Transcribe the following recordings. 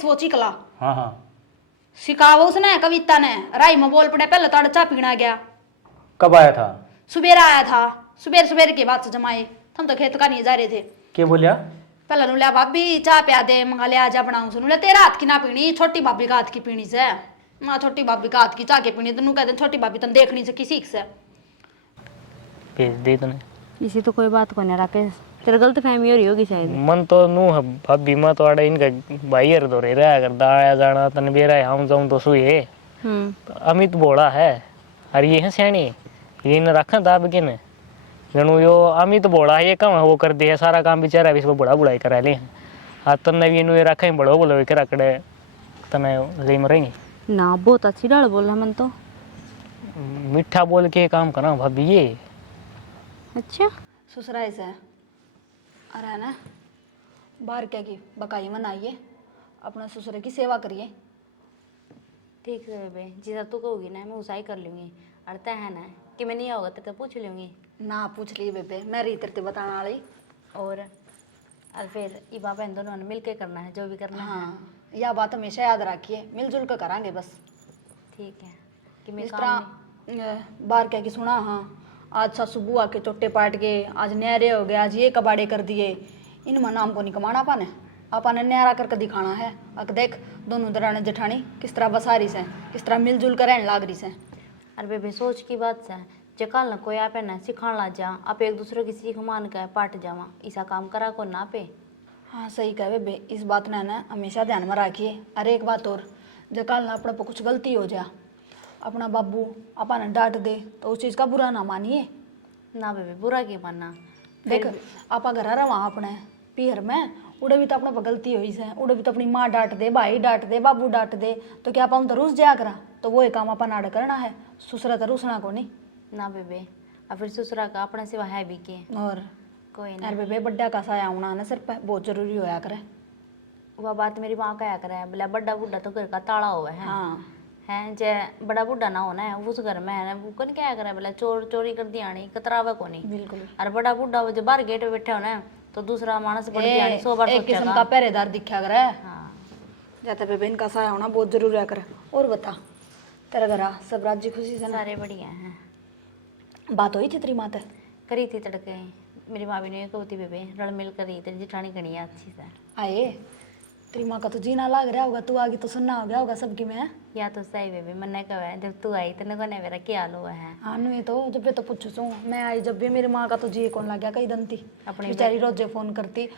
सोची कला। हाँ हाँ। सिखाओ उसने कविता ने राई में बोल पड़े पहले तो चा पीना गया। कब आया था? सुबेरा आया था। सुबेर सुबेर के बाद से जमाए हम तो खेत का नहीं जा रहे थे। क्या बोलिया? पहले नु लिया भाभी चाय पिया दे मंगा ले आजा बनाऊं सुन ले तेरा हाथ की ना पीनी छोटी भाभी का हाथ की पीनी से मां छोटी भाभी का हाथ की चाय के पीनी तनु कहते छोटी भाभी तन देखनी से किसी से भेज दे तूने। इसी तो कोई बात को नहीं राकेश तेरा गलत फहमी हो रही होगी शायद। मन तो नू भाभी मत वाड़ा इनका भाई हर दो रहा करदा आया जाना तन बेरा हम जाऊं तो सुए अमित बोला है अरे ये है सियाणी ये न रखा दाब के न जनू यो अमित बोला ये काम वो कर दिया सारा काम बेचारा इसको बड़ा बुढ़ाई करा ले आ तन नवी नु ये रखे बड़ो बोलो के रखड़े तने ले मरेंगे ना बहुत अच्छी डाल बोला मन तो मीठा बोल के काम करा भाभी ये। अच्छा ससुराल से अरे ना बाहर क्या की बकाई मनाइए अपना ससुर की सेवा करिए। ठीक है बेबे जितना तू कहोगी ना मैं उसा ही कर लूँगी अड़ता है ना कि मैं नहीं आओगा तो पूछ लूँगी ना पूछ ली बेबे मैं री तेरे बताने वाली और फिर इबा बहन दोनों ने मिल के करना है जो भी करना है। हाँ यह बात हमेशा याद रखिए मिलजुल कर करांगे बस। ठीक है कि मैं इस काम तरह बाहर क्या की सुना हाँ आज सासू बुआ के चोटे पाट गए आज न्यारे हो गए आज ये कबाड़े कर दिए इनमें नाम को नहीं कमाना अपन अपन न्यारा करके दिखाना है। अक देख दोनों दरानी जेठानी किस तरह बसारी से किस तरह मिलजुल कर रहने लाग रही से। अरे बेबे सोच की बात से जे कल ना कोई आपे ना सिखाने ला जा आप एक दूसरे की सीख मान के पाट जावा ऐसा काम करा को ना पे। हाँ सही कहे बेबे इस बात ने ना हमेशा ध्यान में रखिए। अरे एक बात और जो कल ना अपने पर कुछ गलती हो जा अपना बाबू अपन डांट दे तो उस चीज़ का बुरा ना मानिए। ना बेबे बुरा की मानना देख आपा घर रहा वहाँ अपने पीहर में उड़े भी तो अपने पर गलती हुई से उड़े भी तो अपनी माँ डांट दे भाई डांट दे बाबू डांट दे तो क्या अपन तो रूस जाया करा तो वो एक काम अपन आड़ करना है ससुरा तो रूसना को नहीं ना बेबे और फिर ससुरा का अपने सिवा है भी के और कोई ना यार बेबे बड्डा का साया होना ना सिर पे बहुत जरूरी होया करे। वह बात मेरी माँ कहा करे बोला बड़ा बूढ़ा तो घर का ताला हुआ है हाँ हैं जे बड़ा बूढ़ा ना होना है उस घर में है ना वो कौन क्या करे बोला चोर चोरी कर दी आनी कतरावे को नहीं बिल्कुल। और बड़ा बूढ़ा वो जो बाहर गेट पे बैठे होना है तो दूसरा मानस पड़ गया 100 बार एक किस्म का सोचेगा। पहरेदार दिखा करे हाँ जाते बेबे इनका साया होना बहुत जरूरी है करे। और बता तेरा घर सब राज्य खुशी से ना सारे बढ़िया हैं। बात हुई थी तेरी माँ ते करी थी तड़के मेरी भाभी ने कहती बेबे रल मिल करी तेरी जिठानी करी है अच्छी से। आए तेरी माँ का तो जीना लाग रहा होगा तू आगे तो सुनना हो गया होगा सबकी में। या तो सही बेबे मन ने कहा है जब तू आई तेने को मेरा क्या हाल हुआ है। हाँ नहीं तो जब भी तो पूछू सू मैं आई जब भी मेरी माँ का तो जी कौन लग गया कई दिन थी अपनी बेचारी रोजे फोन करती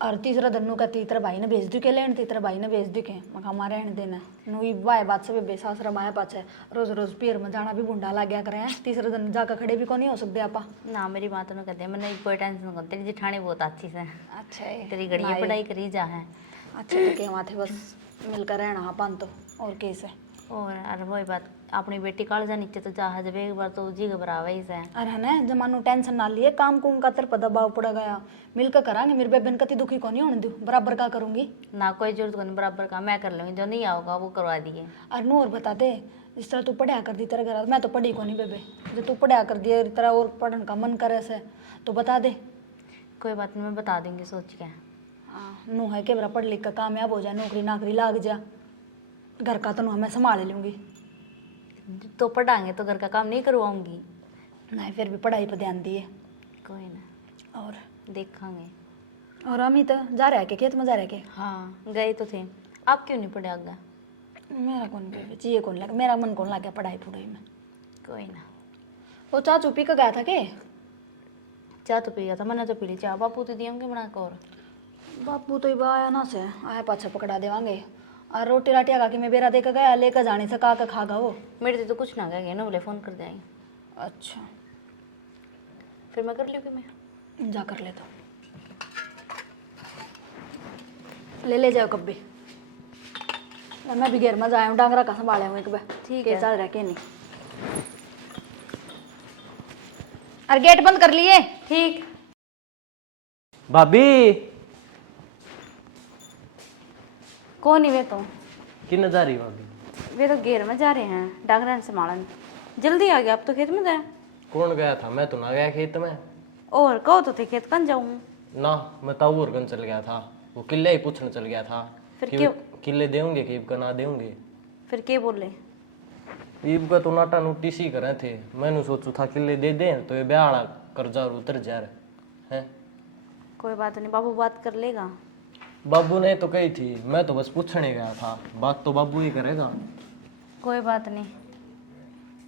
और तीसरा दिन नु कहती तेरा भाई ने भेज दी के लेन तेरा भाई ने भेज दी के मैं हमारे रहने देना नुई वाय बात से बेबे सासरा माया पाछे रोज रोज पीर में जाना भी बुंडा लग गया करे तीसरे दिन जाकर खड़े भी को नहीं हो सकते आपा। ना मेरी माँ तो कहते हैं मैंने कोई टेंशन कर तेरी जिठानी बहुत अच्छी से अच्छा तेरी घड़िया पढ़ाई करी जा है। अच्छा तो के वहाँ थे बस मिलकर रहना अपन तो और कैसे और अरे वही बात अपनी बेटी कालजा नीचे तो चाह जब एक बार तो जी घबरावा ही से। अरे ना जमानो टेंशन ना लिए काम कुम का तेरे पर दबाव पड़ गया मिलकर करांगे मेरी बेबन कति दुखी को नहीं होने दूँ बराबर का करूंगी ना कोई जरूरत को नहीं बराबर का मैं कर लूँगी जो नहीं आओगा वो करवा दिए। और नू और बता दे जिस तरह तू पढ़ाया कर दी तेरे घर मैं तो पढ़ी को नहीं बेबे जो तू पढ़ाया कर दिया तेरा और पढ़ने का मन करे से तो बता दे। कोई बात नहीं मैं बता दूंगी सोच के। हाँ नू है कि मेरा पढ़ लिख कर कामयाब हो जाए नौकरी नाकरी लाग जा घर का तो नू मैं संभाल लूँगी। तो पढ़ाएंगे तो घर का काम नहीं करवाऊंगी। नहीं फिर भी पढ़ाई पर ध्यान दिए कोई ना और देखेंगे। और अमित जा रहा है के खेत में जा रहा है के? हाँ गए तो थे आप क्यों नहीं पढ़े आगे? मेरा कौन बेबे चाहिए कौन लगा मेरा मन कौन लग गया पढ़ाई पढ़ाई में। कोई ना वो चाचू पी का गया था के? चाह तो पी गया था मैंने तो पी ली चाह बापू तो दियोगे बना कर और बापू तो इबा आया ना से आया पाछा पकड़ा देवांगे और रोटी राटिया का कि मैं बेरा देकर गया लेकर जाने से का खागा वो मेरे तो कुछ ना गए ना बोले फ़ोन कर देंगे। अच्छा फिर मैं कर लूँगी मैं जा कर ले तो ले जाओ कभी मैं भी घेर में जाया हूँ डांगरा का संभाले हूँ एक बार ठीक के है। चल रहा के नहीं और गेट बंद कर लिए। ठीक भाभी कौन ही वे तो किन जा रही भाभी? वे तो घेर में जा रहे हैं डांगरा संभालन जल्दी आ गया अब तो खेत में जाए। कौन गया था? मैं तो ना गया खेत में। और कहो तो थे खेत कन जाऊँ ना मैं ताऊ और गन चल गया था वो किले ही पूछने चल गया था फिर कि क्यों किले देंगे कि इबका ना देंगे। फिर के बोले? इबका तो नाटा नोटिस ही करे थे। मैंने सोचू था किले दे दें तो ये ब्याह कर्जा और उतर जा रहा है। कोई बात नहीं, बाबू बात कर लेगा। बाबू ने तो कही थी, मैं तो बस पूछने गया था। बात तो बाबू ही करेगा। कोई बात नहीं,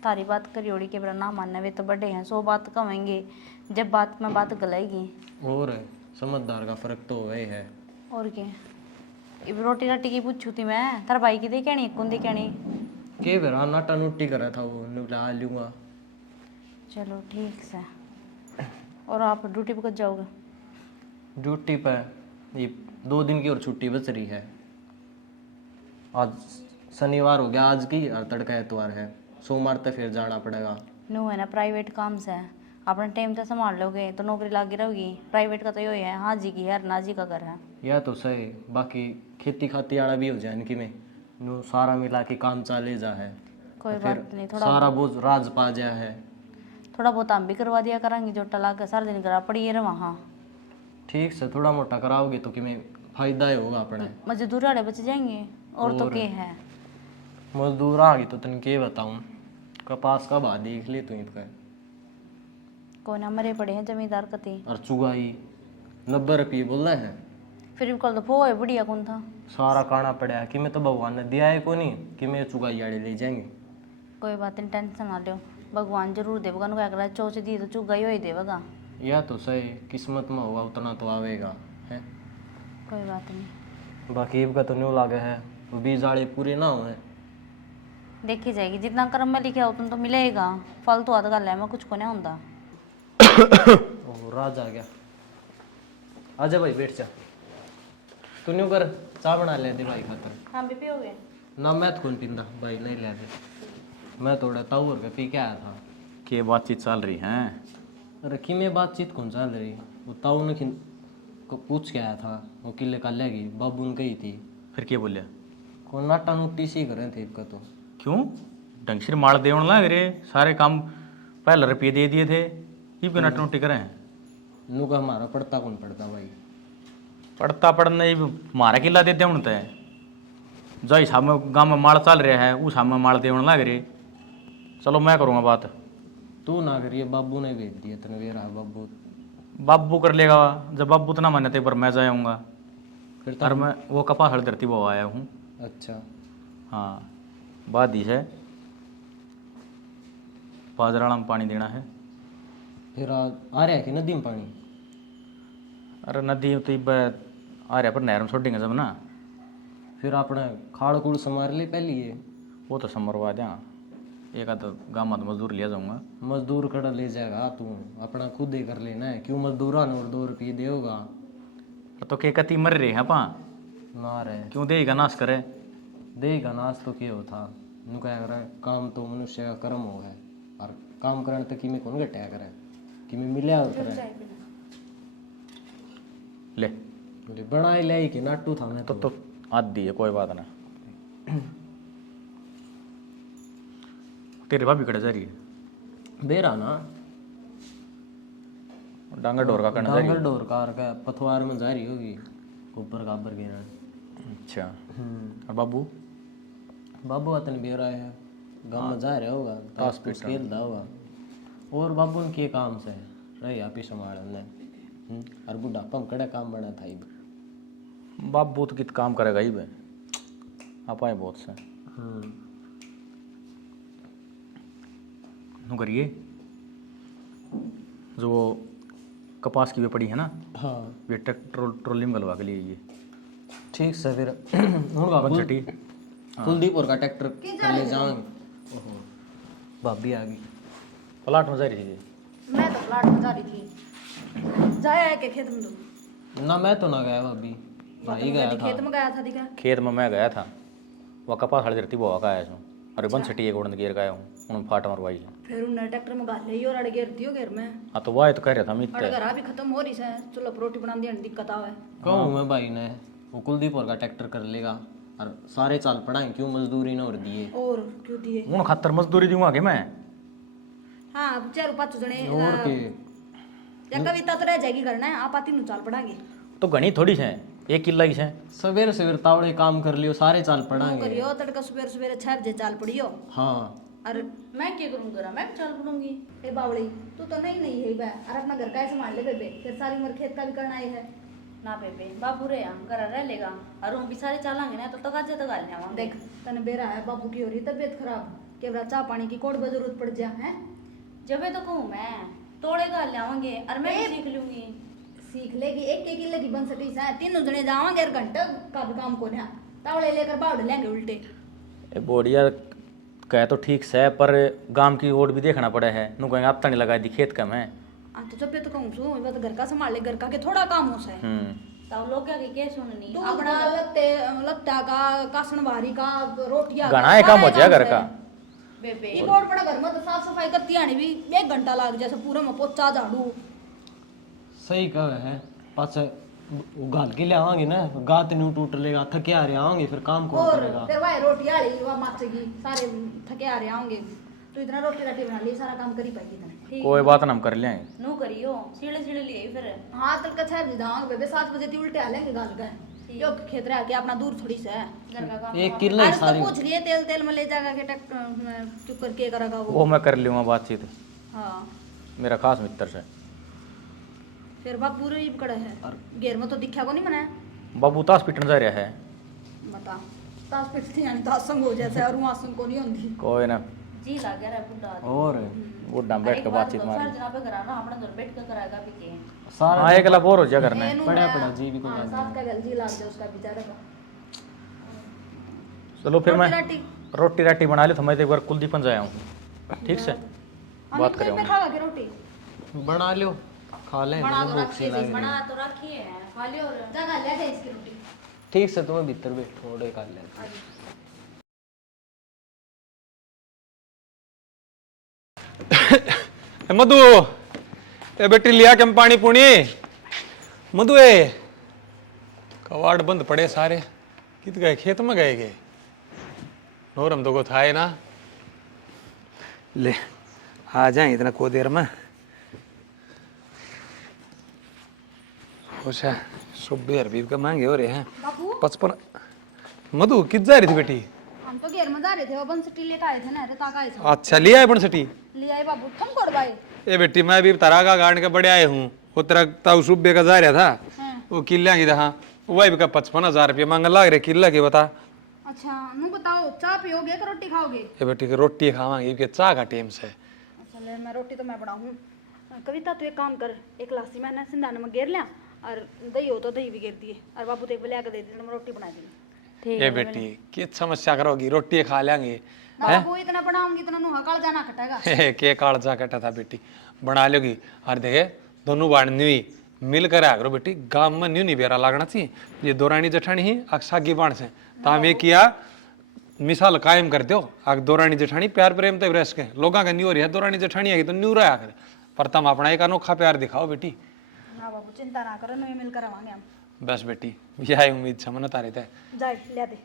तारी बात करियोड़ी के बरा ना मानना, वे तो बड़े हैं, 100 बात कहेंगे, जब बात में बात गलाएगी। और समझदार का फर्क तो वही है। और क्या, इब रोटी राटी की पूछू थी मैं, तार भाई की दे कहनी कौन दे कहनी? के बेरा नाटा नोटी करा था वो, ला लूंगा। चलो ठीक से। और आप ड्यूटी पे कब जाओगे? ड्यूटी पे ये 2 दिन की और छुट्टी बच रही है। आज शनिवार हो गया आज की, और तड़का एतवार है। सोमवार तक फिर जाना पड़ेगा। नो है ना, प्राइवेट काम से अपना टाइम तो संभाल लोगे तो नौकरी लागी रहोगी। प्राइवेट का तो ये है, हाँ जी की है, ना जी का घर है। यह तो सही। बाकी खेती खाती आड़ा भी हो जाए इनकी में, नो सारा मिला के काम चाले जा है। कोई फिर बात नहीं, थोड़ा सारा बोझ राज पा जा है। थोड़ा बहुत हम भी करवा दिया करेंगे, जो टला के सारा दिन करा पड़ी है वहाँ। ठीक से थोड़ा मोटा कराओगे तो कि में फायदा ही होगा अपने। मजदूर वाले बच जाएंगे। और तो क्या है, मजदूर आ गई तो तन के बताऊं, कपास का भाव देख ले तू इनका। कोई ना, मरे पड़े हैं जमींदार कती। और चुगाई 90 रुपये बोल रहे हैं। फिर भी कल तो फो है बढ़िया कौन था। सारा काना पड़ा कि मैं तो भगवान ने दिया है को नहीं कि मैं चुगाई आड़े ले जाएंगे। कोई बात नहीं, टेंशन ना लो, भगवान जरूर देवगा। क्या करा, चोच दी तो चुगा ही देवगा। यह तो सही, किस्मत में होगा उतना तो आवेगा है। कोई बात नहीं, बाकी इबका तो न्यू लागे है, बीज आड़े पूरे ना हुए। देखी जाएगी, जितना कर्म में लिखा हो तुम तो मिलेगा। फल तो आधा गल है, मैं कुछ को नहीं होता। ओ राज आ गया। आजा भाई बैठ जा। तू न्यू कर चाय बना ले दे भाई खातर। हाँ भी पियोगे? ना मैं तो कौन पींदा भाई, नहीं ले दे। मैं थोड़ा ताऊ और के पी के आया था। के बातचीत चल रही है? अरे की में बातचीत कौन चल रही, वो ताऊ ने को पूछ के आया था। वो किले का लेगी बाबू ने कही थी। फिर के बोलिया? को नाटा नोटिस ही करे थे इबका तो। क्यों ढंग से मार देवन लग रे, सारे काम पहले रुपये दे दिए थे, ये बिना टोटी करें। नु का हमारा पड़ता कौन पड़ता भाई। पढ़ता पढ़ना ही मारा किला देते हूँ तय। जो हिसाब में गाँव में माल चल रहा है उस हिसाब में माल देवन लग रे। चलो मैं करूँगा बात। तू ना करिए, बाबू ने भेज दिया तने वे रहा बाबू। बाबू कर लेगा, जब बाबू तो ना माने पर मैं जाऊँगा। फिर और तो मैं वो कपास हड़ धरती वो आया हूँ। अच्छा हाँ बात ही है, बाजराड़ा में पानी देना है। फिर आ रहा है कि नदी में पानी? अरे नदी तो इब आ रहा पर नहर में छोड़ेंगे सब ना। फिर अपने खाड़ कूड़ संवार ले पहली है। वो तो समरवा दें, एक आध गाँव में मजदूर लिया जाऊँगा। मजदूर कड़ा ले जाएगा तू, अपना खुद ही कर लेना है। क्यों मजदूरा ने और 2 रुपये देगा। तो के कति मर रहे हैं पा, ना रहे क्यों देगा नाश करे। देगा नाश तो क्या होता। नु क्या करे, काम तो मनुष्य का कर्म हो है। और काम करने तक कि में कौन घटाया करे, कि में मिले और करे। ले बना ही ले कि नाटू था मैं तो आदि है, कोई बात ना। तेरे भाभी कड़े जा रही है? बेरा ना डांगर डोर का करना जा रही डांगर है। डोर कार का पथवार में जा रही होगी, ऊपर काबर गिरा। अच्छा, और बाबू? बाबू अतन बेरा है, गाँव में जा रहा होगा, ताश पीस खेलता होगा। और बाबू ने के काम से रही आप ही संभालने। और बुढ़ापा में कड़े काम बना था इब। बाबू तो कित काम करेगा ही बे, आप आए बहुत से नु करिए। जो कपास की वे पड़ी है ना, हाँ वे ट्रोली में गलवा के लिए ये ठीक से। फिर उनका बंसटी कुलदीप और का ट्रैक्टर कर ले जाएंगे। ओहो भाभी आ गई। प्लाट में जा रही थी। मैं तो प्लाट में जा रही थी, जाया है के खेत में तो ना मैं तो ना गया भाभी, भाई गया था। खेत में गया था दिखा। खेत में मैं गया था, वह कपास हड़ धरती वो का आया हूँ। अरे बंसटी एक उड़न गिर गया हूँ, उन्होंने फाट मरवाई है। फिर उन्हें ट्रैक्टर में गाल ही और अड़ गिर दियो घर में। हाँ तो वह तो कह रहा था मित्र। अड़गरा भी खत्म हो रही है, चलो रोटी बना दी दिक्कत आवे। कहूँ मैं भाई ने वो कुलदीप और का ट्रैक्टर कर लेगा। और सारे चाल पड़ाए, क्यों मजदूरी ना और दिए। और क्यों दिए? उन खातर मजदूरी दूंगा कि मैं। हाँ अब 4-5 जने और के या कविता तो रह जाएगी करना है, आप आती नु चाल पड़ांगे। तो घनी थोड़ी है, एक किला ही है। सवेरे सवेरे तावड़े काम कर लियो, सारे चाल नो पड़ांगे। करियो तड़का सवेरे सवेरे 6 बजे चाल पड़ियो। हाँ अरे मैं क्या करूँ करा, मैं भी चल पड़ूंगी। ए बावड़ी तू तो नहीं नहीं है बे, और अपना घर का ही संभाल ले बेबे, फिर सारी उम्र खेत का भी करना ही है। ना बेबे बाबू रे हम करा रह लेगा, और हम भी सारे चलांगे ना तो तगाजे तगा ले हम देख तने बेरा है बाबू की हो रही तबीयत खराब, केवड़ा चाह पानी की कोड़ जरूरत पड़ जा है। जब तो कहूँ मैं तोड़े का ले आवांगे और मैं भी सीख लूंगी। सीख लेगी, एक एक किले की बन सटी है, तीनों जने जावांगे और घंटा का भी काम को ना तावड़े लेकर बावड़ लेंगे उल्टे। ए बोरिया कह तो ठीक से, पर गांव की ओर भी देखना पड़े है। नु कहेंगे अब तनी लगा दी खेत कम है। हाँ तो जब ये तो कहूँ सु ये तो घर का संभाल ले, घर का के थोड़ा काम हो से। तब लोग क्या सुननी तू अपना लगते लगता का कासन भारी का रोटियां घना है काम हो जाए घर का। बेबे ये बोर्ड पड़ा घर में तो साफ सफाई करती आनी भी 1 घंटा लाग जैसे पूरा में पोचा झाड़ू। सही कहे है। पास गाल के ले आवांगे ना, गात न्यू टूट लेगा, थके आ रहे आवांगे, फिर काम कौन और करेगा। फिर वह रोटी आली वह माचेगी, सारे थके आ रहे होंगे। तो इतना रोटी राटी बना ली, सारा काम करी पाएगी इतने। कोई बात ना हम कर लेंगे। नो करियो सीढ़े सीढ़े लिए फिर। हाँ तल का 6 बजे जाओगे बेबे, 7 बजे ती उल्टे आ लेंगे गाल का। यो खेत रह के अपना दूर थोड़ी सा है घर का काम एक किला ही आज तो सारी। पूछ लिए तेल तेल में ले जाएगा के चुप करके करेगा वो वो। मैं कर लूँगा बातचीत हाँ मेरा खास मित्र से। फिर बाप पूरे ही कड़ा है, घेर में तो दिखा को नहीं मना है। बाबू ताश पीटन जा रहा है। बता ताश पिटती यानी ताश संग हो जैसे, और वहाँ संग को नहीं होती। कोई ना जी लग गया रे बुड्ढा। और वो डम बैठ के बातचीत मार। सर जनाब कराना अपना घर बैठ कर कराएगा भी के। सारा हाँ एकला बोर हो जा करना है। एनु पड़ा मैं- पड़ा जी भी तो हाँ, लाग साथ का गल जी लाग जाए उसका बेचारे का। चलो फिर मैं रोटी रोटी राटी बना ली तो मैं तो एक बार कुलदीपन जाया हूँ, ठीक से बात करें करें। खावा के रोटी बना लो, खा ले। बना तो भूख सी रखिए लग रही। बना तो रखिए है खा लियो और जगह ले दे इसकी रोटी। ठीक से तुम्हें भीतर बैठ थोड़े कर ले। मधु ए बेटी लिया के पानी पुणी। मधु ए कवाड़ बंद पड़े सारे, कित गए खेत में गए नोर हम दो था ना। ले आ जाए इतना को देर में। खुश है 100 का महंगे हो रहे हैं। बापू 55। मधु कित जा रही थी बेटी? हम तो घेर में जा रहे थे, वो बंस टी लेकर आए थे ना, रेता का आए थे। अच्छा लिया है बनसटी। ले आए बाबू, तुम कोड़वाए। ए बेटी मैं भी तरागा गाड़ के बड़े आए हूँ। वो तेरा ताऊ सुब्बे का जा रहा था, हाँ। वो किला की था, वही भी का 55,000 रुपये मांग लाग रहे किला के। बता अच्छा नु बताओ, चाय पियोगे कि रोटी खाओगे? ए बेटी के रोटी खावांगे के चाह का टेम से। अच्छा ले मैं रोटी तो मैं बनाऊं। कविता तू एक काम कर, एक लासी मैंने सिंधाने में घेर लिया, और दही हो तो दही भी घेर दिए, और बाबू तो एक लिया के दे दी, मैं रोटी बना दी। ए बेटी की समस्या करोगी, रोटी खा लेंगे। बाबू इतना बनाऊंगी इतना नु हकल जाना खटेगा। के कालजा कटा था बेटी, बना लोगी। और देखे दोनों बाणनी हुई मिलकर आ करो बेटी, गांव में न्यू नहीं बेरा लागना चाहिए। ये दोरानी जठानी ही अक्सागी बाण से ताम ये किया मिसाल कायम कर दो। आग दोरानी जठानी प्यार प्रेम तक रह के लोगों का न्यू हो रही है, दोरानी जठानी है तो न्यू रहा कर, पर तुम अपना एक अनोखा प्यार दिखाओ बेटी। ना बाबू चिंता ना करो, नु मिलकर आवांगे हम। बस बेटी यह उम्मीद समझता रहता है। जाए ले दे।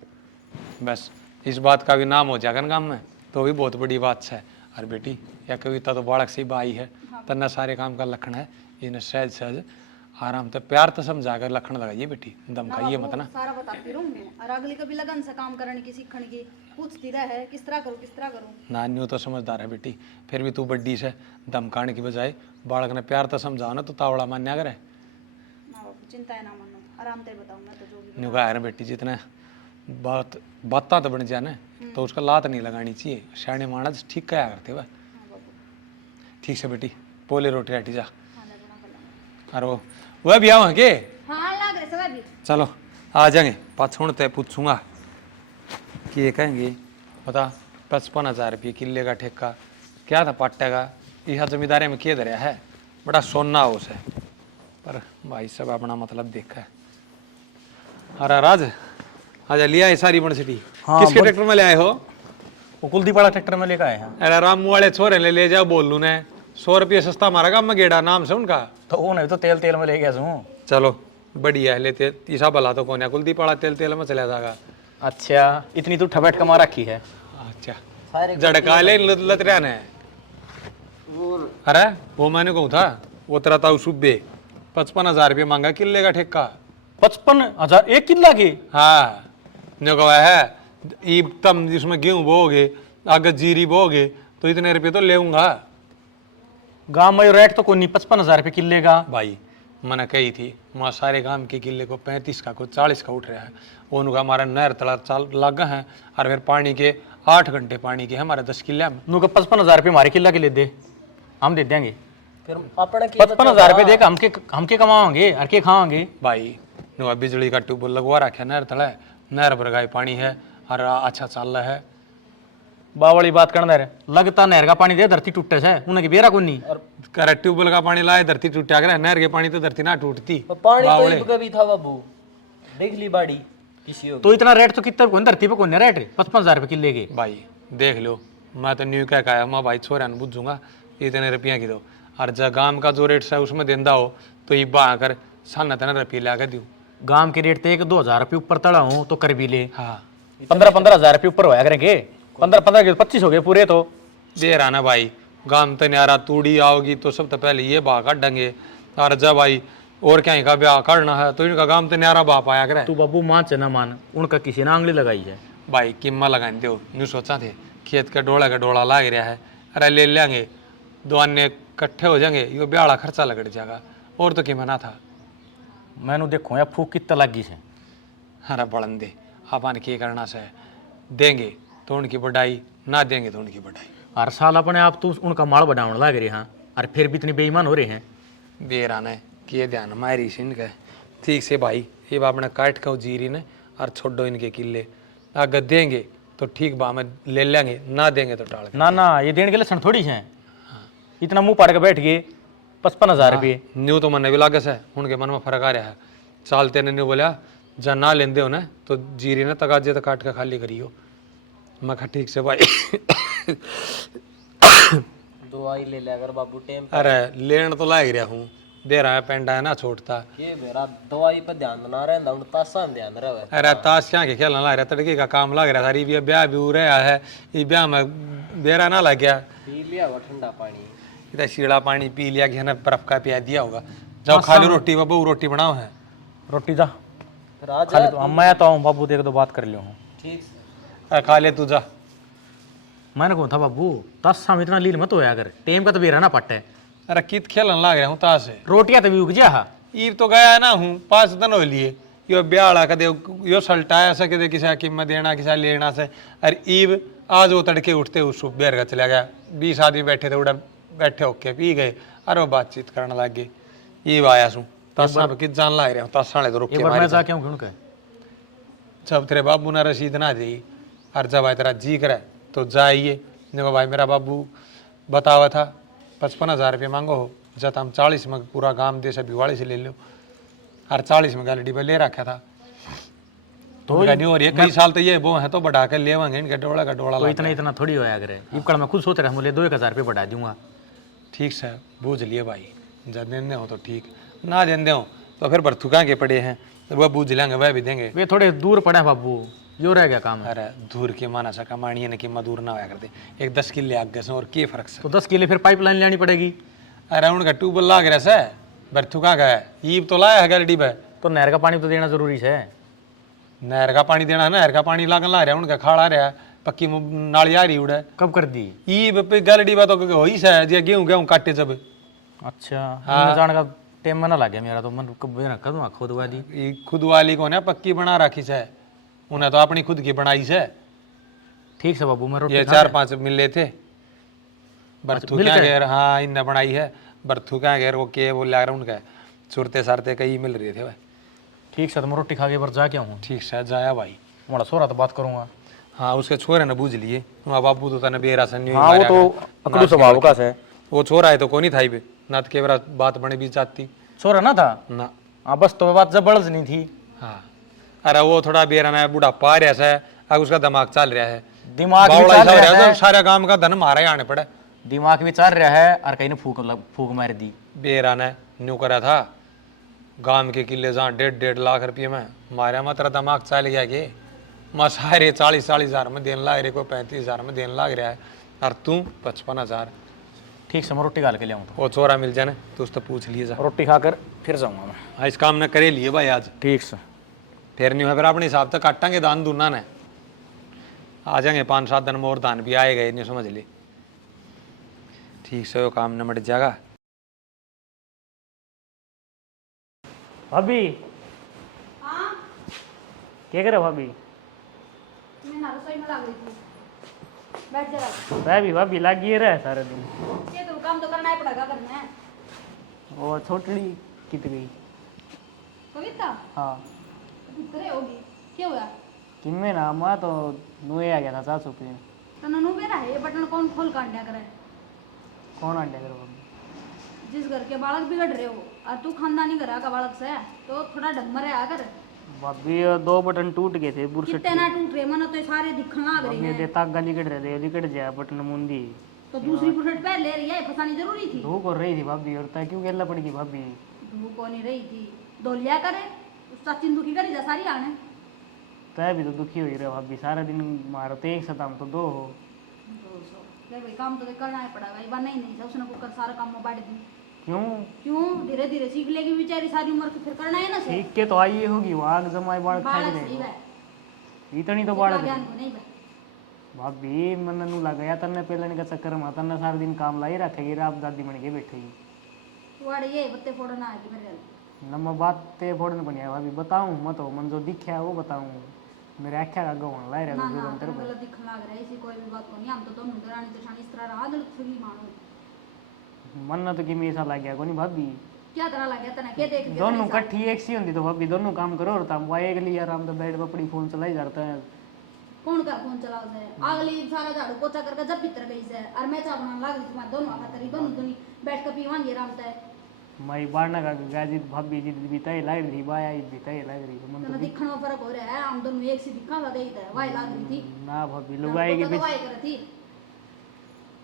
बस इस बात का भी नाम हो जाएगा गांव में तो भी बहुत बड़ी बात है। और बेटी या कविता तो बालक से बाई है, तन्ना सारे काम का लखन है। इन्हें सहज सहज आराम से प्यार तो समझा कर लखन लगाइए बेटी, दम खाइए मत ना। सारा बताती रहूंगी, और अगली कभी लगन से काम करने की सीखने की पूछती रहे किस तरह करूं किस तरह करूं। नान्यू तो समझदार है बेटी, फिर भी तू बड्डी से दम खाने की बजाय बालक ने प्यार तो समझाओ ना, तो तावड़ा मान्या करे। ना बाबू चिंता है ना मानो, आराम से बताऊं मैं तो जो भी। न्यू कहा बेटी जितने बात तो बन जाए ना तो उसका लात नहीं लगानी चाहिए। शाणे मानस ठीक कहा करते वह। ठीक से बेटी पोले रोटी राटी जा। और वह भी आओ के हाँ लाग रहे सब भी। चलो आ जाएंगे, पाछुण ते पूछूंगा कि ये कहेंगे बता 55,000 रुपये किले का ठेका क्या था पाटे का, यह जमींदारी में क्या धरिया है, बड़ा सोना हाउस है। पर भाई सब अपना मतलब देखा है। अरे राज आजा लिया है सारी बनसिटी। हाँ, किसके ट्रैक्टर में ले आए हो? वो कुलदीप वाला ट्रैक्टर में लेकर आए हैं। अरे रामू वाले छोरे ले जाओ, बोल लू ने 100 रुपये सस्ता हमारा काम में गेड़ा नाम से उनका। तो वो नहीं तो तेल में ले गया हूँ। चलो बढ़िया है, लेते तीसरा भला तो कौन है, कुलदीप वाला तेल में चला जाएगा। अच्छा इतनी तू ठबेट कमा रखी है। अच्छा झड़का ले लतरिया ने। अरे वो मैंने कहूँ था वो तेरा ताऊ सुबे 55,000 रुपये मांगा किले का ठेका। 55,000 एक किला के? हाँ न्यो कहा है ई तम जिसमें गेहूं बोगे अगर जीरी बोगे तो इतने रुपये तो लेऊंगा। गांव में रेट तो कोई नहीं, 55,000 रुपये किले का। भाई मैंने कही थी वहाँ सारे गांव के किले को 35 का को 40 का उठ रहा है। उनका हमारा नहर तला चाल लगा है और फिर पानी के 8 घंटे पानी के हमारे 10 किले में। नु का 55,000 रुपये हमारे किला के ले दे, हम दे देंगे। फिर अपने की 55,000 रुपये देकर हमके कमाओगे और के खाओगे? भाई नुआ बिजली का ट्यूबवेल लगवा रखा है नहर तला, नहर पर गाय पानी है और अच्छा चल रहा है। बावली बात करना रे, लगता नहर का पानी दे धरती टूटे से, उन्हें बेरा को नहीं। करे ट्यूबवेल का पानी लाए धरती टूटा करे, नहर के पानी तो धरती ना टूटती। पानी तो कभी था बाबू, देख ली बाड़ी किसी हो तो इतना रेट तो कितना कौन धरती पे कौन है रेट 55,000 रुपये किले के? भाई देख लो मैं तो न्यू क्या कहा मैं भाई छोरा ने बुझूंगा इतने रुपया की दो और जब गांव का जो रेट है उसमें देंदा हो तो ये बहा कर साना तना रुपये ला के दू। गांव के रेट तो 1-2 हज़ार रुपये ऊपर तड़ा हूँ तो कर भी ले। हाँ 15-15 हज़ार रुपये ऊपर होया करेंगे, 15-15 के 25 हो गए पूरे। तो दे रहा ना भाई गांव तो न्यारा तूड़ी आओगी तो सब तो पहले ये बहा काटेंगे और जब भाई और क्या का ब्याह करना है तो इनका गांव तो न्यारा बहा पाया करे। तू बाबू मान से ना मान, उनका किसी ने आंगली लगाई है। भाई किम्मा लगाने दो न्यू सोचा थे खेत का डोला लाग रहा है, अरे ले लेंगे दो अन्य इकट्ठे हो जाएंगे यो ब्याड़ा खर्चा लग जाएगा और तो किमना था। मैंने देखो या फूक कितना लगी से। अरे बढ़न दे अपन क्या करना से देंगे तो उनकी बढ़ाई ना देंगे तो उनकी बढ़ाई। हर साल अपने आप तू उनका माल बढ़ाने लग रहे हैं और फिर भी इतने बेईमान हो रहे हैं। बेरान है किए ध्यान मारी सिन का ठीक से भाई ये आपने काट खाओ जीरी ने और छोड़ो इनके किले अगर देंगे तो ठीक बा में ले लेंगे ना देंगे तो टाल ना ना ये देने के लक्षण थोड़ी है, इतना मुंह पाड़ के बैठ गए 55,000 रुपये। न्यू तो मन भी लागस है उनके मन में फर्क आ रहा है। चालते ने न्यू बोला जब ना लेंदे हो ना तो जीरी ने तगाजे तो काट के खाली करियो। मैं कहा ठीक से भाई दवाई ले ले अगर बाबू टेम अरे लेन तो लाग रहा हूँ दे रहा है पेंडा है ना छोड़ता ये मेरा दवाई पे ध्यान ना रहता उन तासा में ध्यान रहे। अरे ताश क्या के खेलना लग रहा तड़के का काम लग रहा था। ये ब्याह भी हो रहा है, ये ब्याह में बेरा ना लग गया। पी लिया वो ठंडा पानी, इधर शीड़ा पानी पी लिया कि है ना बर्फ का पिया दिया होगा। जब खाली रोटी बाबू रोटी बनाओ है रोटी जा फिर आज खाली तो मैं तो हूँ बाबू देख दो बात कर लियो हूँ। ठीक अरे खा ले तू जा। मैंने कहा था बाबू 10 साल इतना लील मत होया कर, टेम का तो बेरा ना पट्टे। अरे कित खेलन लग रहा हूँ ताश है रोटियां तो भी उग जा। ईब तो गया ना हूँ 5 दिन हो लिए यो ब्याह कदे यो सल्टाया से कदे किसी कीमत देना किसी लेना से। अरे ईब आज वो तड़के उठते उस बेर का चला गया 20 आदमी बैठे थे उड़ा बैठे होके पी गए अरे वो बातचीत करने लग गए। ईब आया सू ताशा पे कित जान लग रहा हूँ ताशा ले तो रुक एक के बार मैं मारी जाके आऊँ क्यों? जब तेरे बाबू ने रसीद ना दी और जब भाई तेरा जी करे तो जाइए। देखो भाई मेरा बाबू बतावा था 55,000 रुपये मांगो हो जब हम 40 में पूरा गांव देश भिवाड़ी से ले लो और 40 में गाड़ी पे ले रखा था तो नहीं हो रही है। कई साल तो ये वो है तो बढ़ा कर लेवांगे इनके डोला का डोला तो इतना थोड़ी होया करे। इबकड़ मैं खुद सोच रहा हूँ 2-1 हज़ार रुपये बढ़ा दूंगा। ठीक से बूझ लिए भाई जब देने हो तो ठीक ना देने हो तो फिर बरथुका के पड़े हैं वह बूझ लेंगे वह भी देंगे। वे थोड़े दूर पड़े बाबू, यो रह गया काम है। अरे दूर के माना सा कमानी ने कि मधुर ना होया करते एक 10 किले आगे से और के फर्क से। तो 10 किले फिर पाइपलाइन लेनी पड़ेगी। अरे उनका ट्यूबवेल लाग रहा से बरथुका का है ईब तो लाया है गाड़ी पे। तो नहर का पानी तो देना जरूरी है। नहर का पानी देना है नहर का पानी लागन ला रहा है उनका खाड़ा रहा पक्की नाली आ रही उड़े कब कर दी? ईब पे गाड़ी पे तो हो ही से जे गेहूं काटे जब। अच्छा हाँ। जाने का टाइम में ना लग गया मेरा तो मन कब रखा दूंगा खुद वाली। ये खुद वाली को ना पक्की बना रखी से उन्हें तो अपनी खुद की बनाई से। ठीक है बाबू मैं रोटी ये 4-5 मिले थे बरथू क्या घेर। हाँ इनने बनाई है बरथू क्या घेर वो के वो लग रहा उनका सुरते सारते कई मिल रहे थे भाई। ठीक है तो मैं रोटी खा के बार जाके आऊँ। ठीक से जाया भाई हमारा सोरा तो बात करूंगा। हाँ उसके छोरे ने बूझ लिए वहाँ बाबू तो तने बेरा से हाँ वो तो अकड़ू स्वभाव का है। वो छोरा है तो कोनी था ही ना तो केवरा बात बनी भी जाती सोरा ना था ना। हाँ बस तो बात जबरदस्त नहीं थी। हाँ अरे वो थोड़ा बेरा ना बुढ़ापा आ रहा है अब उसका दिमाग चल रहा है। दिमाग भी बावड़ा चल सा हो रहा रहा है है, तो सारा काम का धन मारा ही आने पड़े। दिमाग भी चल रहा है और कहीं ने फूक मार दी। बेरा ने न्यू करा था गांव के किले जहाँ 1.5 लाख रुपये में मारा मैं तेरा दिमाग चल गया कि मैं सारे 40 हज़ार में देने लग रहे कोई 35 हज़ार में देने लग रहा है और तू 55 हज़ार ठीक से मैं रोटी गाल के ले आऊँ तो वो छोरा मिल जाए ना तो उससे पूछ लिए जा। रोटी खाकर फिर जाऊँगा मैं। हाँ, इस काम न करे लिए भाई आज, ठीक से। फिर नहीं हुआ फिर अपने हिसाब से काटांगे दान दूना ने, आ जाएंगे 5-7 दिन में और दान भी आएगा, ये नहीं समझ ली। ठीक से वो काम निमट जाएगा। भाभी हाँ क्या करे भाभी? मैं ना रसोई में लग रही थी, बैठ जरा। मैं भी भाभी लागी रहा है सारा दिन। ये तो काम तो करना ही पड़ेगा करना है। और छोटड़ी कित गई? कविता हाँ करे होगी, क्या हुआ? किनमें ना माँ तो नुए आ गया था सासू पे। तो ननू बेरा है, ये बटन कौन खोल कांड्या करे? कौन अंडे करो भाभी? जिस घर के बालक बिगड़ रहे हो और तू खानदानी घर का बालक से तो थोड़ा ढंग रहा कर। भाभी ये 2 बटन टूट गए थे बुरसट कितने ना टूट रहे, मन तो सारे दिखने लग रहे भाभी हैं। दे तागा लिकट रहे थे, लिकट जाए बटन मुंदी। तो दूसरी बुलेट पहन ले रही है, फंसानी जरूरी थी। धूप हो रही थी भाभी, और तय क्यों गेला पड़ गई भाभी? धूप को नहीं रही थी, धो लिया करे। उसका चिंदू की करी जा सारी आने। तय भी तो दुखी हो रहे भाभी, सारा दिन मारो तो एक सताम तो 2 हो। 200 ले भाई, काम तो करना ही पड़ेगा। ये बार नहीं नहीं उसने को कर सारा काम में बांट दी। क्यों? क्यों धीरे धीरे सीख लेगी बेचारी, सारी उम्र की फिर करना है ना से। सीख के तो आई होगी, वाग जमाए बाढ़ खाई बालक सही रहे है, इतनी तो बाढ़ इतना ज्ञान को नहीं भाई। भाभी मन नु लग गया तन्ने पेलन का चक्कर में, तन्ने सारा दिन काम लाई रखेगी, रात दादी बन के बैठेगी। वाड़ ये बत्ते फोड़ना है कि मेरे नम्मा बात ते फोड़न को नहीं है भाभी, बताऊं मत हो मन जो दिखा वो बताऊं, मेरे आख्या का गवन लाई ना रहा ना जो तो गलत दिखने लग रहा है। इसी कोई भी बात को नहीं, हम तो दोनों दरानी जेठानी इस तरह रहा दल थोड़ी मानो। मन तो कि मैं ऐसा लग गया को नहीं भाभी, क्या तरह लग गया तना के देख के दोनों कट्ठी एक सी होती तो भाभी दोनों काम करो, और तम वो एक लिए आराम तो बेड पर पड़ी फोन चलाई जाता है। कौन का फोन चलाओ से अगली सारा झाड़ू पोछा करके जब भीतर गई से और मैं चाह बनाने लग रही थी, दोनों खातरी दोनों दोनों बैठ के पीवान ये रामता है। मैं बारना का गाजी भाभी जी बिताई लग रही, बाया बिताई लग रही मन तो तो दिखने में फर्क हो रहा है, हम दोनों एक सी दिखा था देता है वाई लग रही थी ना भाभी लुगाई के तो वाई कर थी।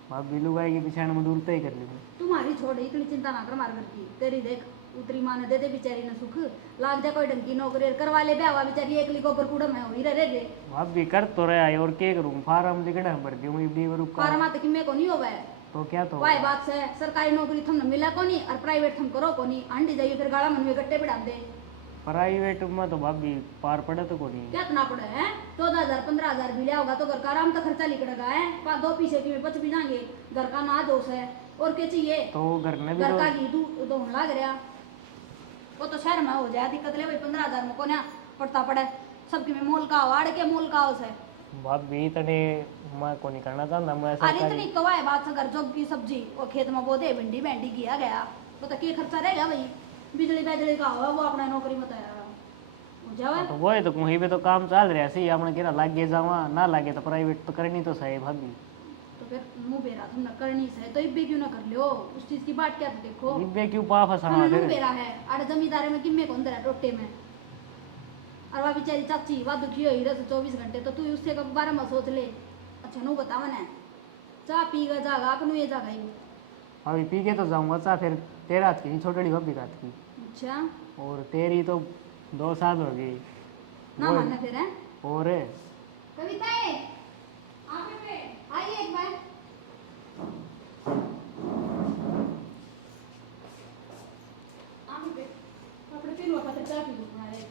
भाभी लुगाई के पीछे में दूरता ही कर ली। तुम्हारी छोड़ इतनी चिंता ना कर मार घर की, तेरी देख उतरी माँ ने दे दे बेचारी ने सुख, लाग जा कोई ढंग की नौकरी करवा ले ब्याह बेचारी एकली गोबर कूड़ा में हुई रह दे। भाभी कर तो रहा है और क्या करूं, फार्म लिखड़ा भर दियो मैं भी वरु का फार्मा तक में को नहीं होवे तो क्या तो वाई बात से सरकारी नौकरी थमने मिला को नहीं और प्राइवेट थम करो को नहीं, अंडी जाइए फिर गाड़ा मन में गट्टे बिड़ा दे। प्राइवेट में तो भाभी पार पड़े तो को नहीं। क्या इतना पड़े हैं? 14,000-15,000 भी लिया होगा तो घर का आराम तो खर्चा निकलेगा है, 2 पीछे की में बच भी जाएंगे। घर का ना दोष है और क्या चाहिए? तो घर में भी घर तो का घी तो होने लग रहा, वो तो शहर में हो जाए दिक्कत ले भाई। 15,000 में को ना पड़ता पड़े सबकी में मोल का वाड़ के मोल का है। भाभी तने मैं को नहीं करना चाहता मैं अरे सरकारी इतनी तो है बात से घर जोग की सब्जी और खेत में बो दे भिंडी भेंडी किया गया तो क्या खर्चा रहेगा भाई? बिजली का हुआ वो अपना नौकरी में हो जावे। तो वही तो कहीं पे तो काम चल रहा है सही, आपने कह लागे जावा ना लागे तो प्राइवेट तो करनी तो सही भाभी। तो फिर मुंह बेरा तुमने करनी से तो इब्बे क्यों ना कर लियो? उस चीज की बात क्या तो देखो इब्बे क्यों पा फसाना मुंह फिर बेरा है अरे जमींदारे में किम्मे कौन दरा टोटे में और वह बेचारी चाची वह दुखी हुई रह 24 घंटे तो तू उससे के बारे में सोच ले। अच्छा नु बतावा ना चाह पी गया जागा अपनू ये जागा ही। अभी पी के तो जाऊंगा चा फिर तेरा हाथ की छोटी भाभी का हाथ की, अच्छा और तेरी तो 2 साल हो गई ना मानना फिर है। और कविता है आप पे आइए एक बार। आप पे कपड़े पीलो पता चाह पी तुम्हारे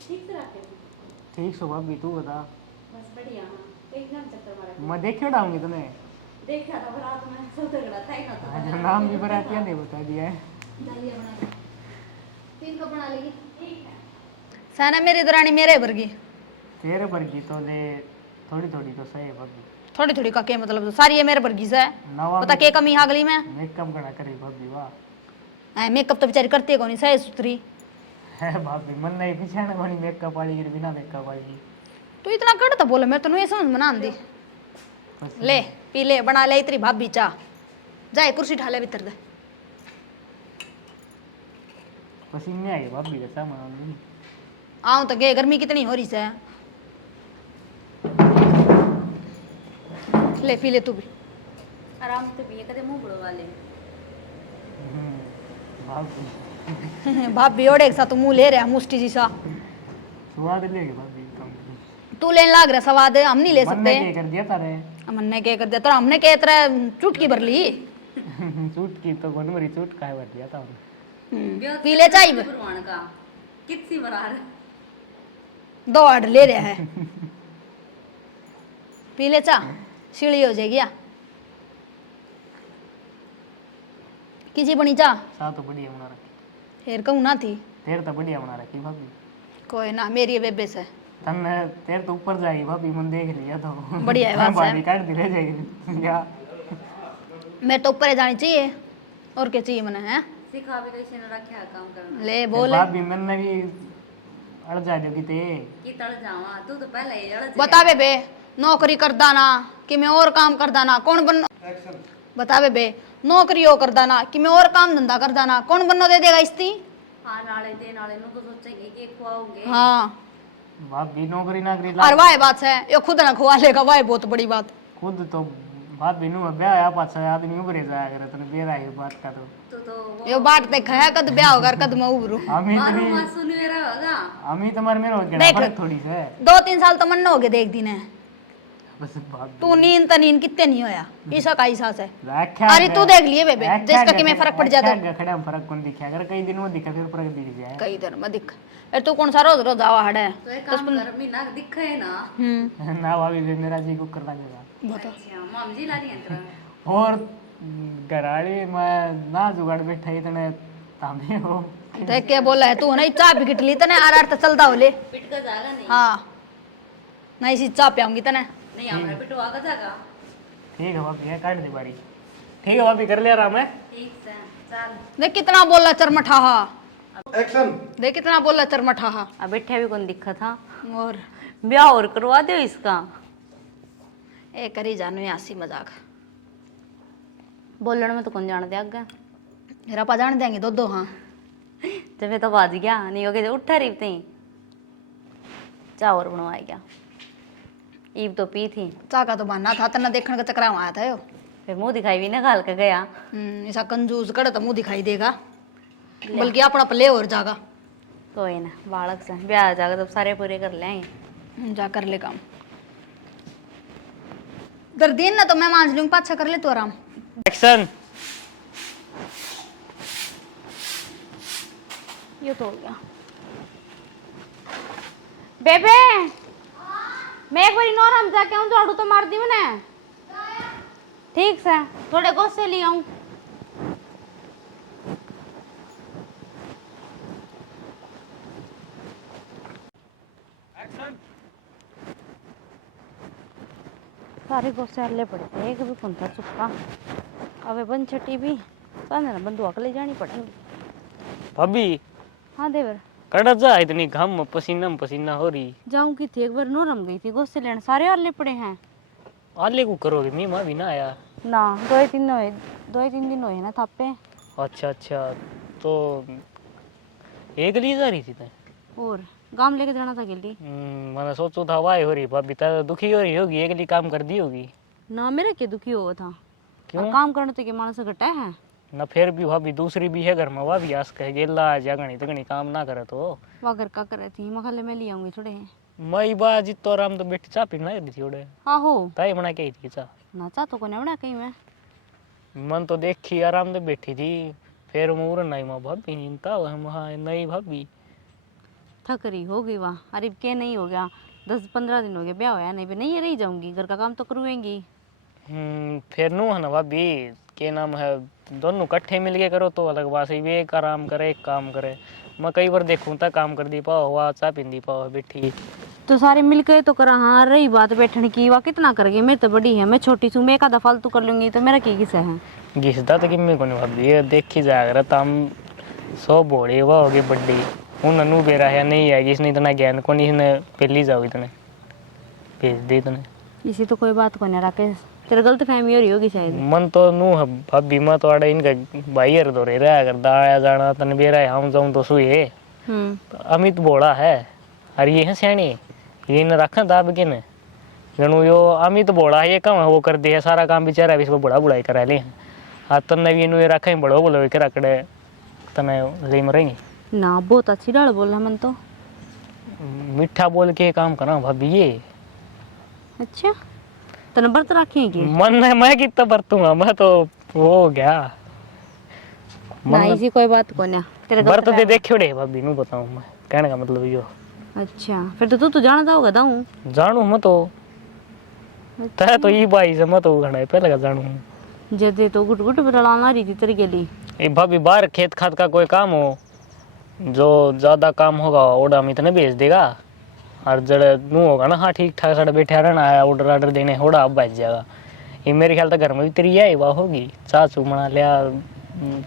ठीक से रखे ठीक सो भाभी तू बता। बस बढ़िया एकदम चक्कर मारा मैं देखे डाऊंगी तुम्हें देखा था रात में सब झगड़ा था ही ना तो आज नाम भी बरातिया नहीं बता दिया है। दालिया बना ली तीन को बना लेगी ठीक है साना मेरी दरानी मेरे वर्गी तेरे पर की तो ले थोड़ी थोड़ी तो सही है भाभी, थोड़ी थोड़ी का क्या मतलब सारी है मेरे वर्गी से नवा पता क्या कमी है गली में मेकअप करा करे भाभी वाह मेकअप तो बेचारी करती है कौन सही सुथरी है भाभी मन नहीं पीछे ना कोनी मेकअप वाली गिर बिना मेकअप वाली तू इतना कर तो बोलो मैं तो ये समझ में ना आंदी ले पी ले बना ले इतनी भाभी चाह जाए कुर्सी ढाले भीतर दे पसीने आई भाभी का सामान आऊं तो गए गर्मी कितनी हो रही से ले पी ले तू भी आराम से भी कदे मुंह बुड़वा ले भाभी भाभी ओढ़े के साथ मुंह ले रहा मुष्टि जी सा स्वाद लेगी भाभी तू लेने लाग रहा स्वाद हम नहीं ले मन सकते ने क्या कर दिया तारे हमने क्या कर दिया तो हमने क्या तरह चुटकी भर ली चूट की तो बन मरी चूट का है बैठ गया था पी ले चाय ब- भगवान का कितनी बरार दो ऑर्डर ले रहा है पी ले चा सीढ़ी हो जाएगी या किसी बनी चा सा तो बढ़िया बना रखी फिर कहूँ ना थी तेरे तो बढ़िया बना रखी भाभी कोई ना मेरी बेबे से तन तेरे तो ऊपर जाएगी भाभी मन देख लिया तो बढ़िया है बात से। भाभी काट दी रह जाएगी या मैं तो ऊपर जानी चाहिए और क्या चाहिए मैंने है सिखा भी कैसे न रखा काम करना ले बोल भाभी मैंने भी अड़ जा जो ते की तड़ जावा तू तो पहले ही जड़ बता बेबे नौकरी करदा ना कि मैं और काम करदा ना कौन बन बता बेबे नौकरी हो करदा ना कि मैं और काम धंधा करदा ना कौन बननो दे देगा इसती हाँ नाले दे नाले नु तो सोचेंगे कि खुआओगे हाँ भाभी नौकरी नाकरी और वाह बात है ये खुद ना खुआ लेगा वाह बहुत बड़ी बात खुद तो भाभी नु ब्याह या पाछा आदमी उभरे जाया करे तने बेरा है बात का तो तू तो वो ये बात देखा है कद ब्याह होगा और कद मैं उभरू हम ही मारू इतनी मां सुन मेरा होगा हम ही तुम्हारे मेरे हो गया देख। फर्क थोड़ी से 2-3 साल तो मन हो गए देख दिन है बस भाभी तू नींद तो नींद कितने नहीं होया ईसा का ईसा से व्याख्या अरे तू देख लिए बेबे जिसका कि मैं फर्क पड़ जाता खड़े हम फर्क कौन दिखा अगर कई दिन में दिखा फिर फर्क दिख जाए कई दिन में दिख अरे तू कौन सा रोज रोज आवा हड़े तो एक काम कर महीना दिखे ना ना भाभी भी मेरा जी को कर लगेगा अच्छा माम जी ला रही है और घराड़ी में ना जुगाड़ बैठा इतने तामे हो देख के बोला है तू नहीं चाय बिगट ली तने आर तो चलता हो ले पिट का जागा नहीं हाँ नहीं सी चाय पियाऊंगी तने नहीं हमारे पिटवा का जागा ठीक है भाभी ये काट दे बारी ठीक है भाभी कर लिया आराम है ठीक से चल देख कितना बोला चरमठाहा देख कितना बोला चरमठाहा अब बैठे भी कौन दिखा था और ब्याह और करवा दो इसका ए करी जानू यासी मजाक बोलने में तो कौन जान दे आगे मेरा पा जान देंगे दो हाँ जब मैं तो बाज गया नहीं हो गया उठा रही थी चाय और बनवाई गया ईब तो पी थी चाह का तो बहाना था तना देखने का चक्कर में आया था यो फिर मुंह दिखाई भी ना घाल के गया ऐसा कंजूस कर तो मुंह दिखाई देगा बल्कि अपना पले और जागा कोई ना बालक से ब्याह जाकर तब सारे पूरे कर लेंगे जा कर ले काम दर्दीन ना तो मैं मान लूंगी पाछा कर ले तू आराम एक्शन ये तो हो गया बेबे मैं एक बारी नौरम जाके आऊं झाड़ू तो मार दी मैंने ठीक से थोड़े गुस्से ले आऊं सारे गुस्से हल्ले पड़े थे एक भी कौन था चुपका अबे बन छटी भी ना बंदूक ले जानी पड़ेगी भाभी हाँ देवर कड़ा जा इतनी घाम में पसीना हो रही जाऊंगी थी एक बार नौरम गई थी गुस्से लेने सारे हल्ले पड़े हैं आले को करोगे मैं मां भी ना आया ना 2-3 दिन हुए ना थापे अच्छा अच्छा तो एक ली जा रही थी तै और गांव लेके जाना था गिल्ली मैंने सोचो था वाई हो रही भाभी तो दुखी हो रही होगी एक ली काम कर दी होगी ना मेरे के दुखी हुआ था क्यों? और काम करने तो के मानस घटा है ना फिर भी भाभी दूसरी भी है घर में वह भी आस कह गेला जगनी तगनी काम ना करे तो वह घर का करे थी मखाले में ले आऊंगी थोड़े मई बा जितो आराम तो बैठी चा पीना रही थी ओडे आहो ताई बना के आई थी चा ना चाह तो कोने बना कहीं मैं मन तो देखी आराम से बैठी थी फिर मूर नहीं माँ भाभी चिंता वहाँ नहीं भाभी थक रही होगी वहाँ अरे के नहीं हो गया 10-15 दिन हो गए ब्याह होया नहीं भी नहीं रही जाऊंगी घर का काम तो करूँगी फिर नू है ना भाभी के नाम है दोनों इकट्ठे मिल के करो तो अलग बात है वे एक आराम करे एक काम करे मैं कई बार देखूं तक काम कर दी पाओ हुआ चा पिंदी पाओ बैठी तो सारे मिलके तो करा हाँ रही बात बैठने की वह कितना कर गई मैं तो बड़ी है मैं छोटी हूँ मैं एक आधा फालतू कर लूंगी तो मेरा की किसा है घिसदा तो किम्मे को नहीं भाभी ये देखी जाकर तम सो बोड़े वह होगी बड्डी उन अनु बेरा है नहीं है जिसने इतना ज्ञान को नहीं इसने पहली जाओ इतने भेज दे इतने इसी तो कोई बात को नहीं राकेश तेरा गलत फहमी हो रही होगी शायद मन तो नू है भाभी मैं तो आड़े इनका भाई हर दो रहा अगर दाया जाना तन बेरा है हम जाऊँ तो सुए अमित बोला है अरे ये है सियाणी ये न रखा दाब के न जनू यो अमित बोला है ये कम है वो कर दिया सारा काम बेचारा इसको बड़ा बुढ़ाई करा ले हाँ तन नवी नु ये रखा ही बड़ो बोलो के रखड़े तने ले मरेंगे ना बहुत अच्छी डाल बोला मन तो मीठा बोल के काम करा भाभी ये अच्छा तने व्रत रखेगी मन है मैं कितना बरतूंगा मैं तो वो हो गया ना इसी कोई बात को ना तेरे को बर्त दे देखे रे भाभी नु बताऊं मैं कहने का मतलब यो अच्छा फिर तो तू जानता होगा दाऊ जानू मैं तो तय तो ये भाई से मैं तो घड़ा पहले का जानू जदे तो गुट गुट बरलाना रही थी तेरे के लिए ये भाभी बाहर खेत खात का कोई काम हो जो ज्यादा काम होगा ऑर्डर हम इतने भेज देगा और जड़े नू होगा ना हाँ ठीक ठाक साढ़े बैठे रहना है ऑर्डर ऑर्डर देने होड़ा अब बच जाएगा ये मेरे ख्याल तक घर में भी तेरी आई वाह होगी चाचू मना लिया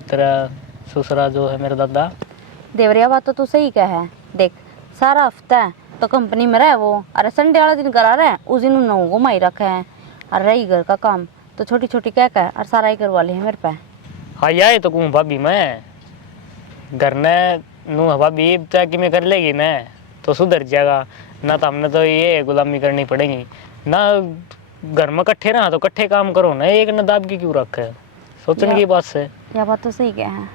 तेरा ससुरा जो है मेरा दादा देवरिया बात तो तू सही कह है देख सारा हफ्ता है तो कंपनी में रहे वो अरे संडे वाला दिन करा रहे उस दिन नौ घुमाई रखे हैं और रही घर का काम तो छोटी छोटी क्या कह और सारा ही करवा ली है मेरे पे हाँ यार तो कहूँ भाभी मैं घर ने नू भाभी चाकी में कर लेगी ना तो सुधर जाएगा ना तो हमने तो ये गुलामी करनी पड़ेगी ना घर में कट्ठे रहा तो कट्ठे काम करो ना एक न दाब की क्यों रखे सोचने की बात से यह बात तो सही कह है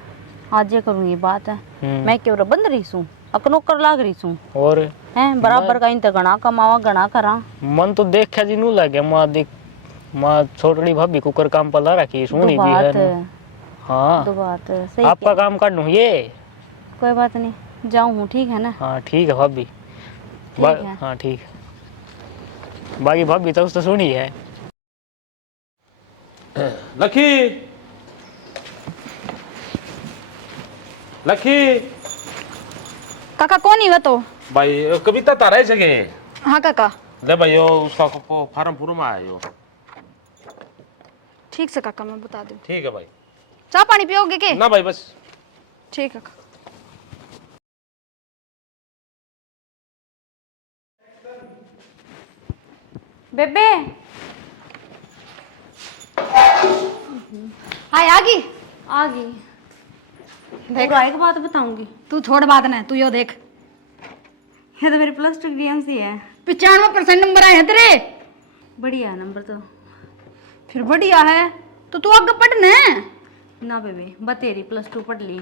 आज ये करूँ ये बात है मैं क्यों बंद रही हूँ अकनो कर लाग रही हूँ और हैं बराबर का इंत गणा कमावा गणा करा मन तो देखा जी नू लगे माँ देख माँ छोटड़ी भाभी कुकर काम पला रखी सुनी भी है हाँ दो बात सही आपका काम कर लूँ ये कोई बात नहीं जाऊँ हूँ ठीक है ना हाँ ठीक है भाभी है। हाँ ठीक है बाकी भाभी तो उसने सुनी है लखी लखी काका कौन ही वह तो? भाई कविता तारा जगह हाँ काका ले भाई यो उसका फार्म पूरा में आयो ठीक से काका मैं बता दूँ। ठीक है भाई चाय पानी पियोगे के? ना भाई बस ठीक है काका। बेबे हाय आगी आ गई देख एक बात बताऊंगी तू छोड़ बात ना तू यो देख ये तो मेरे प्लस टू की एमसी है 95% नंबर आए हैं तेरे। बढ़िया है नंबर तो फिर बढ़िया है तो तू आगे पढ़ना है। ना बेबे बतेरी प्लस टू पढ़ ली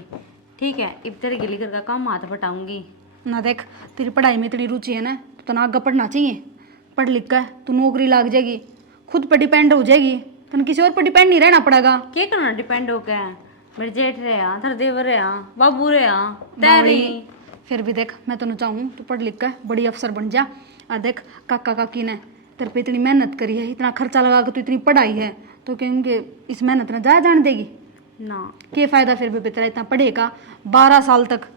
ठीक है अब तेरे गिली घर का काम हाथ बटाऊंगी ना देख तेरी पढ़ाई में इतनी रुचि है ना तो ना आगे पढ़ना चाहिए। पढ़ लिख कर तू नौकरी लग जाएगी खुद पर डिपेंड हो जाएगी तन किसी और पर डिपेंड नहीं रहना पड़ेगा। क्या करना डिपेंड हो गया मेरे जेठ रहा तेरे देवर रहा बाबू रहा तेरी फिर भी देख मैं तो चाहूँ तू पढ़ लिख कर बड़ी अफसर बन जा। और देख काका काकी ने तेरे पे इतनी मेहनत करी है इतना खर्चा लगा कर तू इतनी पढ़ाई है तो क्या उनके इस मेहनत में जाया जान देगी ना क्या फायदा फिर भी तेरा इतना पढ़ेगा 12 साल तक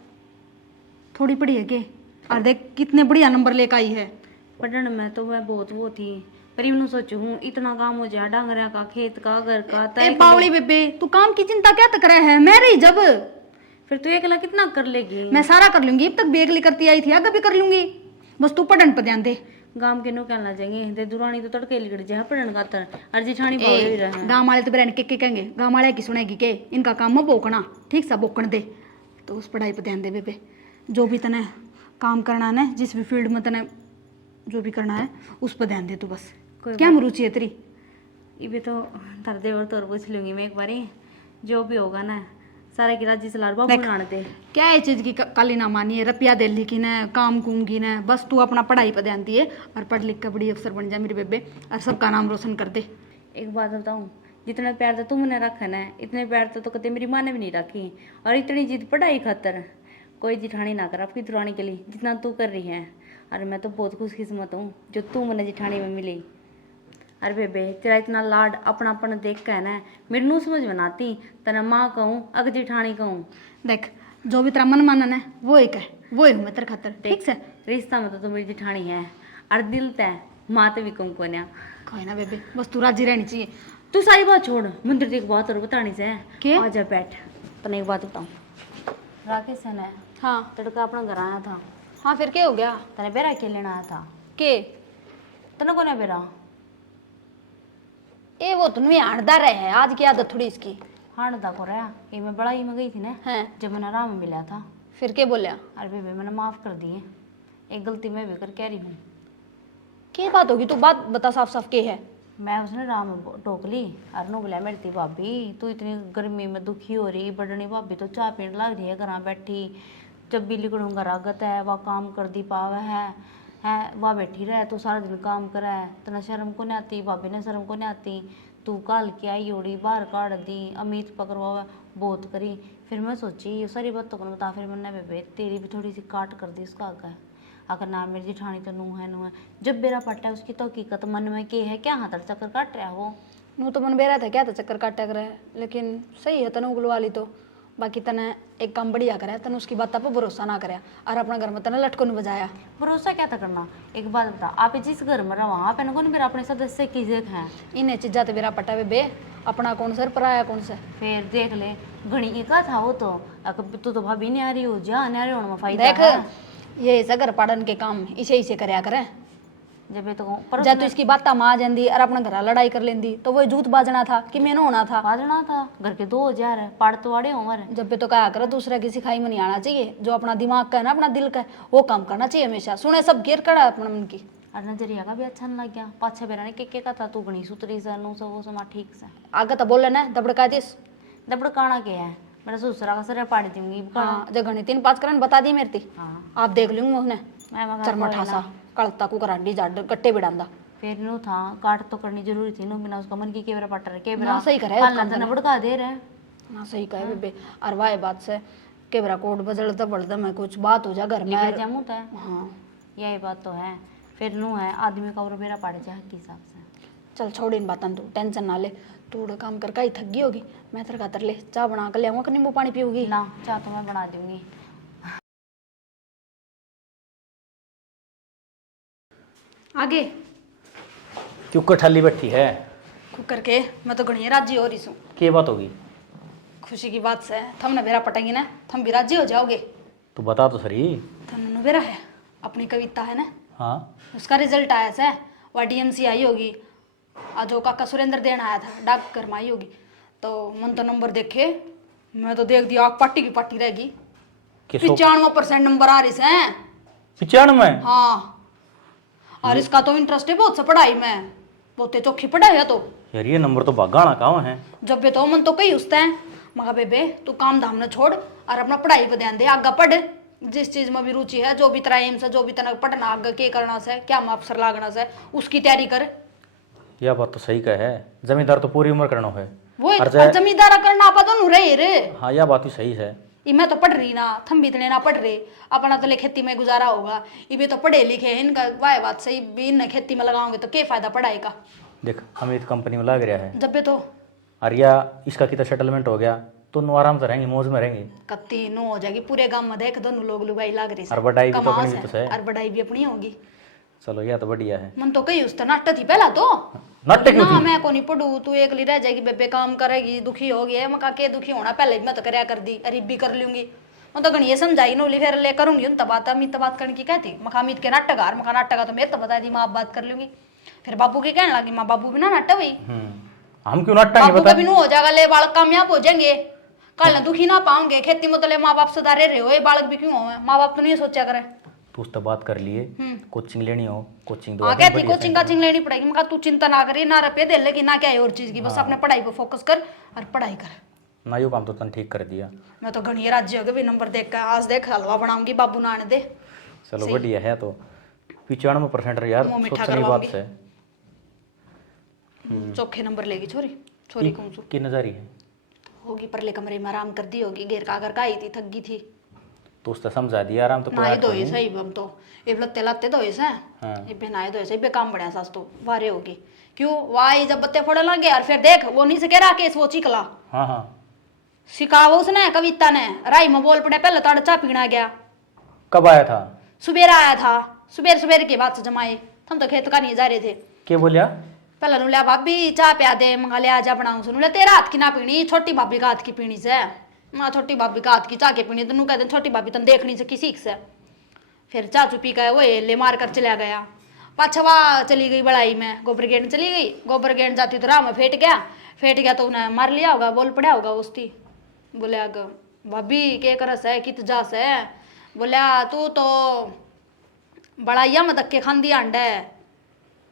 थोड़ी पढ़ी है के। और देख कितने बढ़िया नंबर लेकर आई है। पढ़ने में तो मैं बहुत वो थी पर यूं सोचू हूँ इतना काम हो जाए डांगरिया का खेत का घर का ए बावली बेबे तू काम की चिंता क्या तक रहा है मैं रही जब फिर तू अकेला कितना कर लेगी मैं सारा कर लूंगी अब तक बेगली करती आई थी आगे भी कर लूंगी बस तू पढ़न पर ध्यान दे। गांव के नो कहना जाएंगे दे दुरानी तो तड़के लिगड़ जाए पढ़न का तर और जेठानी भाव भी रहा गाँव वाले तो बहन के कहेंगे गाँव वाले की सुनेगी के इनका काम है बोकना ठीक सा बोकन दे तो उस पढ़ाई पर ध्यान दे बेबे जो भी तने काम करना है जिस भी फील्ड में तने जो भी करना है उस पर ध्यान दे तू बस क्या रुचि है तेरी। ये भी तो तर देवर तोर पूछ लूंगी मैं एक बारी जो भी होगा ना सारे की राजी सलार बाबू बनाने दे क्या है चीज की काली ना मानिए रुपया दे ली की ना काम कुम की ना बस तू अपना पढ़ाई पर ध्यान दिए और पढ़ लिख कर बड़ी अफसर बन जा मेरी बेबे और सबका नाम रोशन कर दे। एक बात बताऊं जितना प्यार तो तुमने रखा ना इतने प्यार तो कभी मेरी माँ ने भी नहीं रखी और इतनी जिद पढ़ाई खातर कोई जिठानी ना कर आपकी दुरानी के लिए जितना तू कर रही है। और मैं तो बहुत खुशकिस्मत हूँ जो तू मैंने जिठानी में मिली। अरे बेबे तेरा इतना लाड अपनापन देख कर ना मेरी नू समझ बनाती तना माँ कहूँ अग जिठानी कहूँ। देख जो भी तेरा मन मानन है वो एक है वो हूँ मैं तेरे खातर ठीक से। रिश्ता में तो तू मेरी जिठानी है और दिल तय माँ तो भी कहूँ को कोई ना बेबे बस तू राजी रहनी चाहिए। तू सारी बात छोड़ मंदिर एक बात और बतानी से क्या? आजा बैठ तने एक बात बताऊँ राकेश है ना हाँ तड़का अपना घर आया था हाँ फिर क्या हो गया तने बेरा के लेना आया था के तने को ना बेरा ए वो तुम्हें आड़दा रहे है आज की आदत थोड़ी इसकी। हाँ दा को रहा ये मैं बड़ाई में गई थी ना हैं जब मैंने आराम में मिला था फिर क्या बोलिया? अरे बेबे मैंने माफ कर दिए एक गलती मैं भी कर कह रही हूँ। क्या बात होगी तू बात बता साफ साफ के है। मैं उसने राम टोक ली और नो बोला मेरी थी भाभी तू इतनी गर्मी में दुखी हो रही बड़नी भाभी तो चाय पीने लग रही है घर बैठी जब भी लिखड़ूंगा रागत है वह काम कर दी पावे है वह बैठी रहे तो सारा दिन काम करे तना शर्म को नहीं आती भाभी ने शर्म को नहीं आती तू काल के आई ओड़ी बाहर काट दी, अमित पकड़वा बहुत करी। फिर मैं सोची ये सारी बात तो बता, फिर मैंने बेबे तेरी भी थोड़ी सी काट कर दी उसका आगे। अगर ना मेरी जेठानी तो नू है जब बेरा पट्टा है उसकी तो हकीकत मन में के है, क्या हाथ चक्कर काट रहा वो। नू तो मन बेरा था क्या था चक्कर काटा करे, लेकिन सही है तने उगलवा ली तो। बाकी तने एक काम बढ़िया करे, तने उसकी बात पर भरोसा ना करे और अपना घर में तने लटकों बजाया। भरोसा क्या था करना। एक बात बता, आप जिस घर में रहो आप कौन फिर अपने सदस्य की देख है। इन्हें चीजा तो बेरा पटा बे, अपना कौन से पराया कौन से। फिर देख ले घड़ी का था वो तो, तू तो भाभी नहीं आ रही हो जा, नहीं आ रही होने में फायदा देख है। ये ऐसा घर पाड़न के काम इसे इसे करया करे। जब तो पर जब तो इसकी बात मां जाती और अपना घर लड़ाई कर लेंदी तो वो जूत बाजना था कि मैंने होना था। बाजना था घर के 2000 है पाड़ तो वाड़े उम्र। जब पे तो कहा करे दूसरा की सिखाई में नहीं आना चाहिए, जो अपना दिमाग का है ना अपना दिल का है वो काम करना चाहिए हमेशा। सुने सब गिर कड़ा अपना मन की। और नजरिया का भी अच्छा नहीं लग गया, पाछे बेरा ने के का था तू घणी सुतरी सा नु सब वो समा ठीक से आगे तो बोले ना दबड़का दिस दबड़काना के है मेरा ससुरा का सर पाड़ दूंगी। हाँ जब घनी 3-5 करन बता दी मेरी थी। हाँ आप देख लूंगा उसने मैं मगर चरमठा सा कड़ता को करांडी जाड कट्टे बिड़ांदा। फिर नु था काट तो करनी जरूरी थी नु, बिना उसका मन की केवरा पट रहे केवरा ना सही करे काल ना बड़का दे रहे ना सही कहे बेबे। और वाह बात से केवरा कोट बदल दबड़ मैं कुछ बात हो जा घर में। लेकर जाऊं तो हाँ यही बात तो है। फिर नु है आदमी का और मेरा पाड़े चाहे के हिसाब से। चल छोड़ इन बातन, तू टेंशन ना ले। तू उड़ा काम कर ही थक गई होगी, मैं तेरे खातर ले चाय बना कर ले आऊंगा कि नींबू पानी पीऊगी। ना चाह तो मैं बना दूंगी। आगे क्यों कठाली बैठी है? कुकर के मैं तो घनी राजी हो रही हूँ। क्या बात होगी? खुशी की बात से थमने बेरा पटेंगे ना, थम भी राजी हो जाओगे। तू बता तो सही। थमने बेरा है अपनी कविता है ना, हाँ उसका रिजल्ट आया से वह डीएमसी आई होगी। आज वो काका सुरेंद्र देन आया था डाकघर में आई होगी। तो मन तो नंबर देखे, मैं तो देख दिया आग पार्टी की पार्टी रहेगी। 95% नंबर आ रही से। 95? हाँ और इसका तो इंटरेस्ट है बहुत सा पढ़ाई में, बहुत चौखी पढ़ाई है। तो यार ये नंबर तो भागाना कहाँ है? जब बे तो मन तो कई उसता है मगा बेबे तू काम धाम न छोड़ और अपना पढ़ाई पे ध्यान दे, आगे पढ़। जिस चीज में भी रुचि है, जो भी तेरा एम से, जो भी तेरा पढ़ना आगे के करना से, क्या में अफसर लागना से, उसकी तैयारी कर। यह बात तो सही का है, जमींदार तो पूरी उम्र करना है। वो जमींदारा करना आपा दोनों रहे रे। हाँ यह बात भी सही है। मैं तो पढ़ रही ना, थम भी इतने ना पढ़ रहे, अपना तो ले खेती में गुजारा होगा। ये तो पढ़े लिखे हैं, इनका वाह बात सही भी इन खेती में लगाओगे तो क्या फायदा पढ़ाई का। देख अमित कंपनी में लग रहा है, जब भी तो और या इसका कितना सेटलमेंट हो गया तो नु आराम से रहेंगे, मौज में रहेंगे। कत्ती नो हो जाएगी पूरे गांव में, देख दोनों लोग लुगाई लाग रही और बढ़ाई भी तो अपनी भी तो है। और बढ़ाई भी अपनी होगी। चलो यह तो बढ़िया है। मन तो कही उस नाट्य थी पहला तो नाट्य क्यों ना थी? मैं को नहीं पढ़ू, तू एकली रह जाएगी बेबे, काम करेगी, दुखी होगी। मैं के दुखी होना पहले मैं तो करया कर दी, अरे भी कर लूंगी। मैं तो घनी समझाई नोली फिर ले करूंगी उन तबात अमित बात करने की कहती मखामित के नाटकगार मखा नाटक तो मैं तो बता दी माँ बात कर लूंगी। फिर बाबू की कहने लगी माँ बाबू भी ना नाटक हुई, हम क्यों नाटक बाबू बता? का भी नो हो जाएगा, ले बालक कामयाब हो जाएंगे, कल ना दुखी ना पाओगे। खेती में तो ले माँ बाप सुधारे रहे हो, ये बालक भी क्यों हो, माँ बाप तो नहीं सोचा करे। तू उससे बात कर लिए, कोचिंग लेनी हो कोचिंग हाँ कहती कोचिंग काचिंग लेनी पड़ेगी। मैं कहा तू चिंता ना करिए, ना रुपये दे लेगी ना क्या है और चीज की, बस अपने पढ़ाई पे फोकस कर और पढ़ाई कर। ना यो काम तो तन ठीक कर दिया। मैं तो घनी राज्य हो गए भी नंबर देख कर, आज देख हलवा बनाऊंगी बाबू नाने दे। चलो बढ़िया है। तो 95% यार मुंह मीठा सोचने की बात है। चौखे नंबर लेगी छोरी, छोरी कौन सू की नजारी है होगी परले कमरे में आराम कर दी होगी, घेर का कर आई थी, थक गई थी। तो उसने समझा दिया आराम तो नाई धोए सही हम तो ये लत्ते लत्ते धोए से हाँ। ये पे नाई धोए से पे काम बढ़िया सास तो वारे होगी। क्यों वाई जब बत्ते फोड़े लगे और फिर देख वो नहीं से कह रहा केस वो चिकला हाँ हाँ सिखावा उसने कविता ने राई में बोल पड़े पहले तो चा पीना गया। कब आया था? सुबेर आया था, सुबेर सुबेर के बाद से जमाए हम तो खेत का नहीं जा रहे थे। क्या बोलिया? पहले नुलिया भाभी चाय पिया दे, मंगा ले आजा बनाऊं सुन ले, तेरा हाथ की ना पीनी, छोटी भाभी का हाथ की पीनी से। माँ छोटी भाभी का हाथ की चाय के पीनी तो कहते छोटी भाभी तुम देख नहीं सकी सीख से। फिर चाचू पी गए वो ले मार कर चला गया। पाछवा चली गई बड़ाई में, गोबर गेंड चली गई, गोबर गेंड जाती तो राह में फेट गया तो उन्हें मार लिया होगा, बोल पड़ा होगा उसकी। बोले आग भाभी के करस है कित जास है, बोलिया तू तो बड़ाइया में धक्के खांदी अंडे,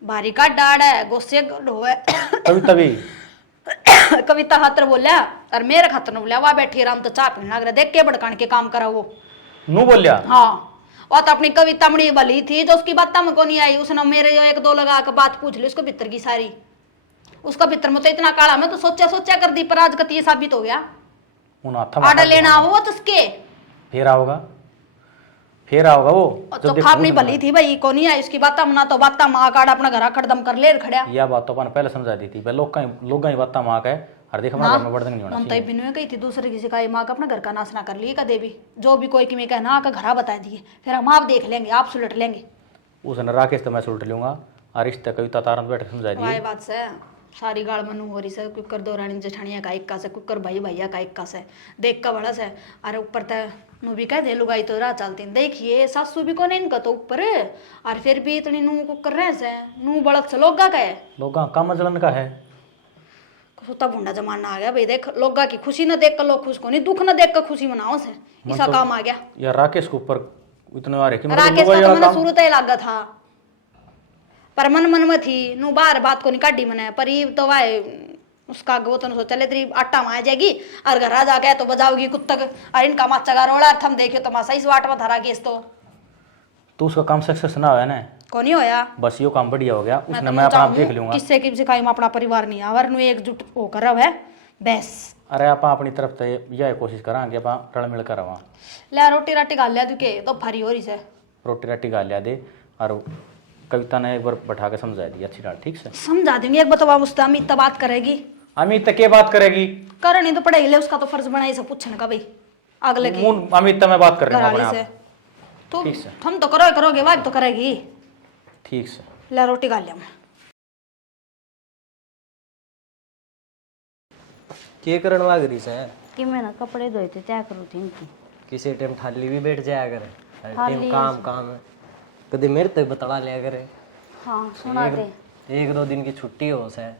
भारी का डाड़ है गोसे ढोए। कविता भी कविता खातर बोलिया और मेरे खातर न बोलिया, वह बैठी राम तो चाय पीने लग रहा, देख के बड़कान के काम करा वो। नू बोलिया? हाँ और तो अपनी कविता मड़ी भली थी जो उसकी बात में को नहीं आई, उसने मेरे जो 1-2 लगा के बात पूछ ली उसको भीतर की सारी। उसका भीतर में तो इतना काला मैं तो सोचा सोचा कर दी पर आज कती साबित हो गया। उन हाथा आर्डर लेना वो तो उसके फिर आओगा वो और तो खापनी भली थी भाई को नहीं आई उसकी बात मना तो बात माँ काट अपना घर खड़दम कर ले खड़िया। यह बात तो अपन पहले समझा दी थी भाई लोग ही बात माँ का है और देख हमारे घर में बर्तन नहीं होना ममता चाहिए। बिन में गई थी दूसरे किसी का माँ का अपना घर का नाश ना कर लिए कदे भी जो भी कोई की में कहना का घरा बता दिए फिर हम आप देख लेंगे आप सुलट लेंगे। उसने राकेश तो मैं सुलट लूंगा और रिश्ते कविता तारंत बैठ समझा वाह दी। बात से सारी गाड़ मनु हो रही से कुकर दो रानी जेठानिया का इक्का से कुकर भाई भैया का इक्का से देख का बड़ा से अरे ऊपर तक नु भी कह दे लुगाई तो राह चलती देखिए सासू भी कौन इनका तो ऊपर और फिर भी इतनी नू कुकर रहे से नू बड़क से लोगा का है लोग का मजलन का है सुता भुंडा जमाना आ गया भाई देख लोगा की खुशी न देख कर लोग खुश को नहीं दुख न देख कर खुशी मनाओ से ऐसा काम आ गया। यार राकेश के ऊपर इतने आ रहे कि राकेश का तो मैंने शुरू से लागा था पर मन में थी नू बाहर बात को नहीं काटी मैंने पर ये तो वाए उसका वो तो सोचा ले तेरी आटा में आ जाएगी और घर आ जाके तो बजाओगी कुत्तक और इनका माचा का रोड़ा थम देखियो तमाशा इस वाट में धरा केस तो उसका काम सक्सेस ना हुआ ना को नहीं होया बस यो काम बढ़िया हो गया उसने तो मैं अपना आप देख लूंगा। किससे की सिखाई में अपना परिवार नहीं आवर नु एकजुट होकर रहो है बस। अरे आप अपनी तरफ से यह कोशिश करा कि आप रल मिल कर रहा ले रोटी राटी खा लिया तू के तो फरी हो रही से रोटी राटी गा लिया दे और कविता ने एक बार बैठा के समझा दी अच्छी तरह ठीक से समझा दूंगी एक बतवा मुस्ता अमित तो बात करेगी अमित क्या बात करेगी कर नहीं तो पढ़ाई ले उसका तो फर्ज बना से पूछने का भाई अगले की अमित मैं बात कर रहा हूँ घरवाली अपने से आप तो ठीक से। हम तो करोगे वाइफ तो करेगी ठीक से। ले रोटी खा लिया मैं के करण वाग रही से कि मैं ना कपड़े धोए थे क्या करूँ थी इनकी किसी टाइम थाली भी बैठ जाया करे हर थाली टाइम काम काम है कभी मेरे तो बतला लिया करे। हाँ सुना दे एक दो दिन की छुट्टी हो से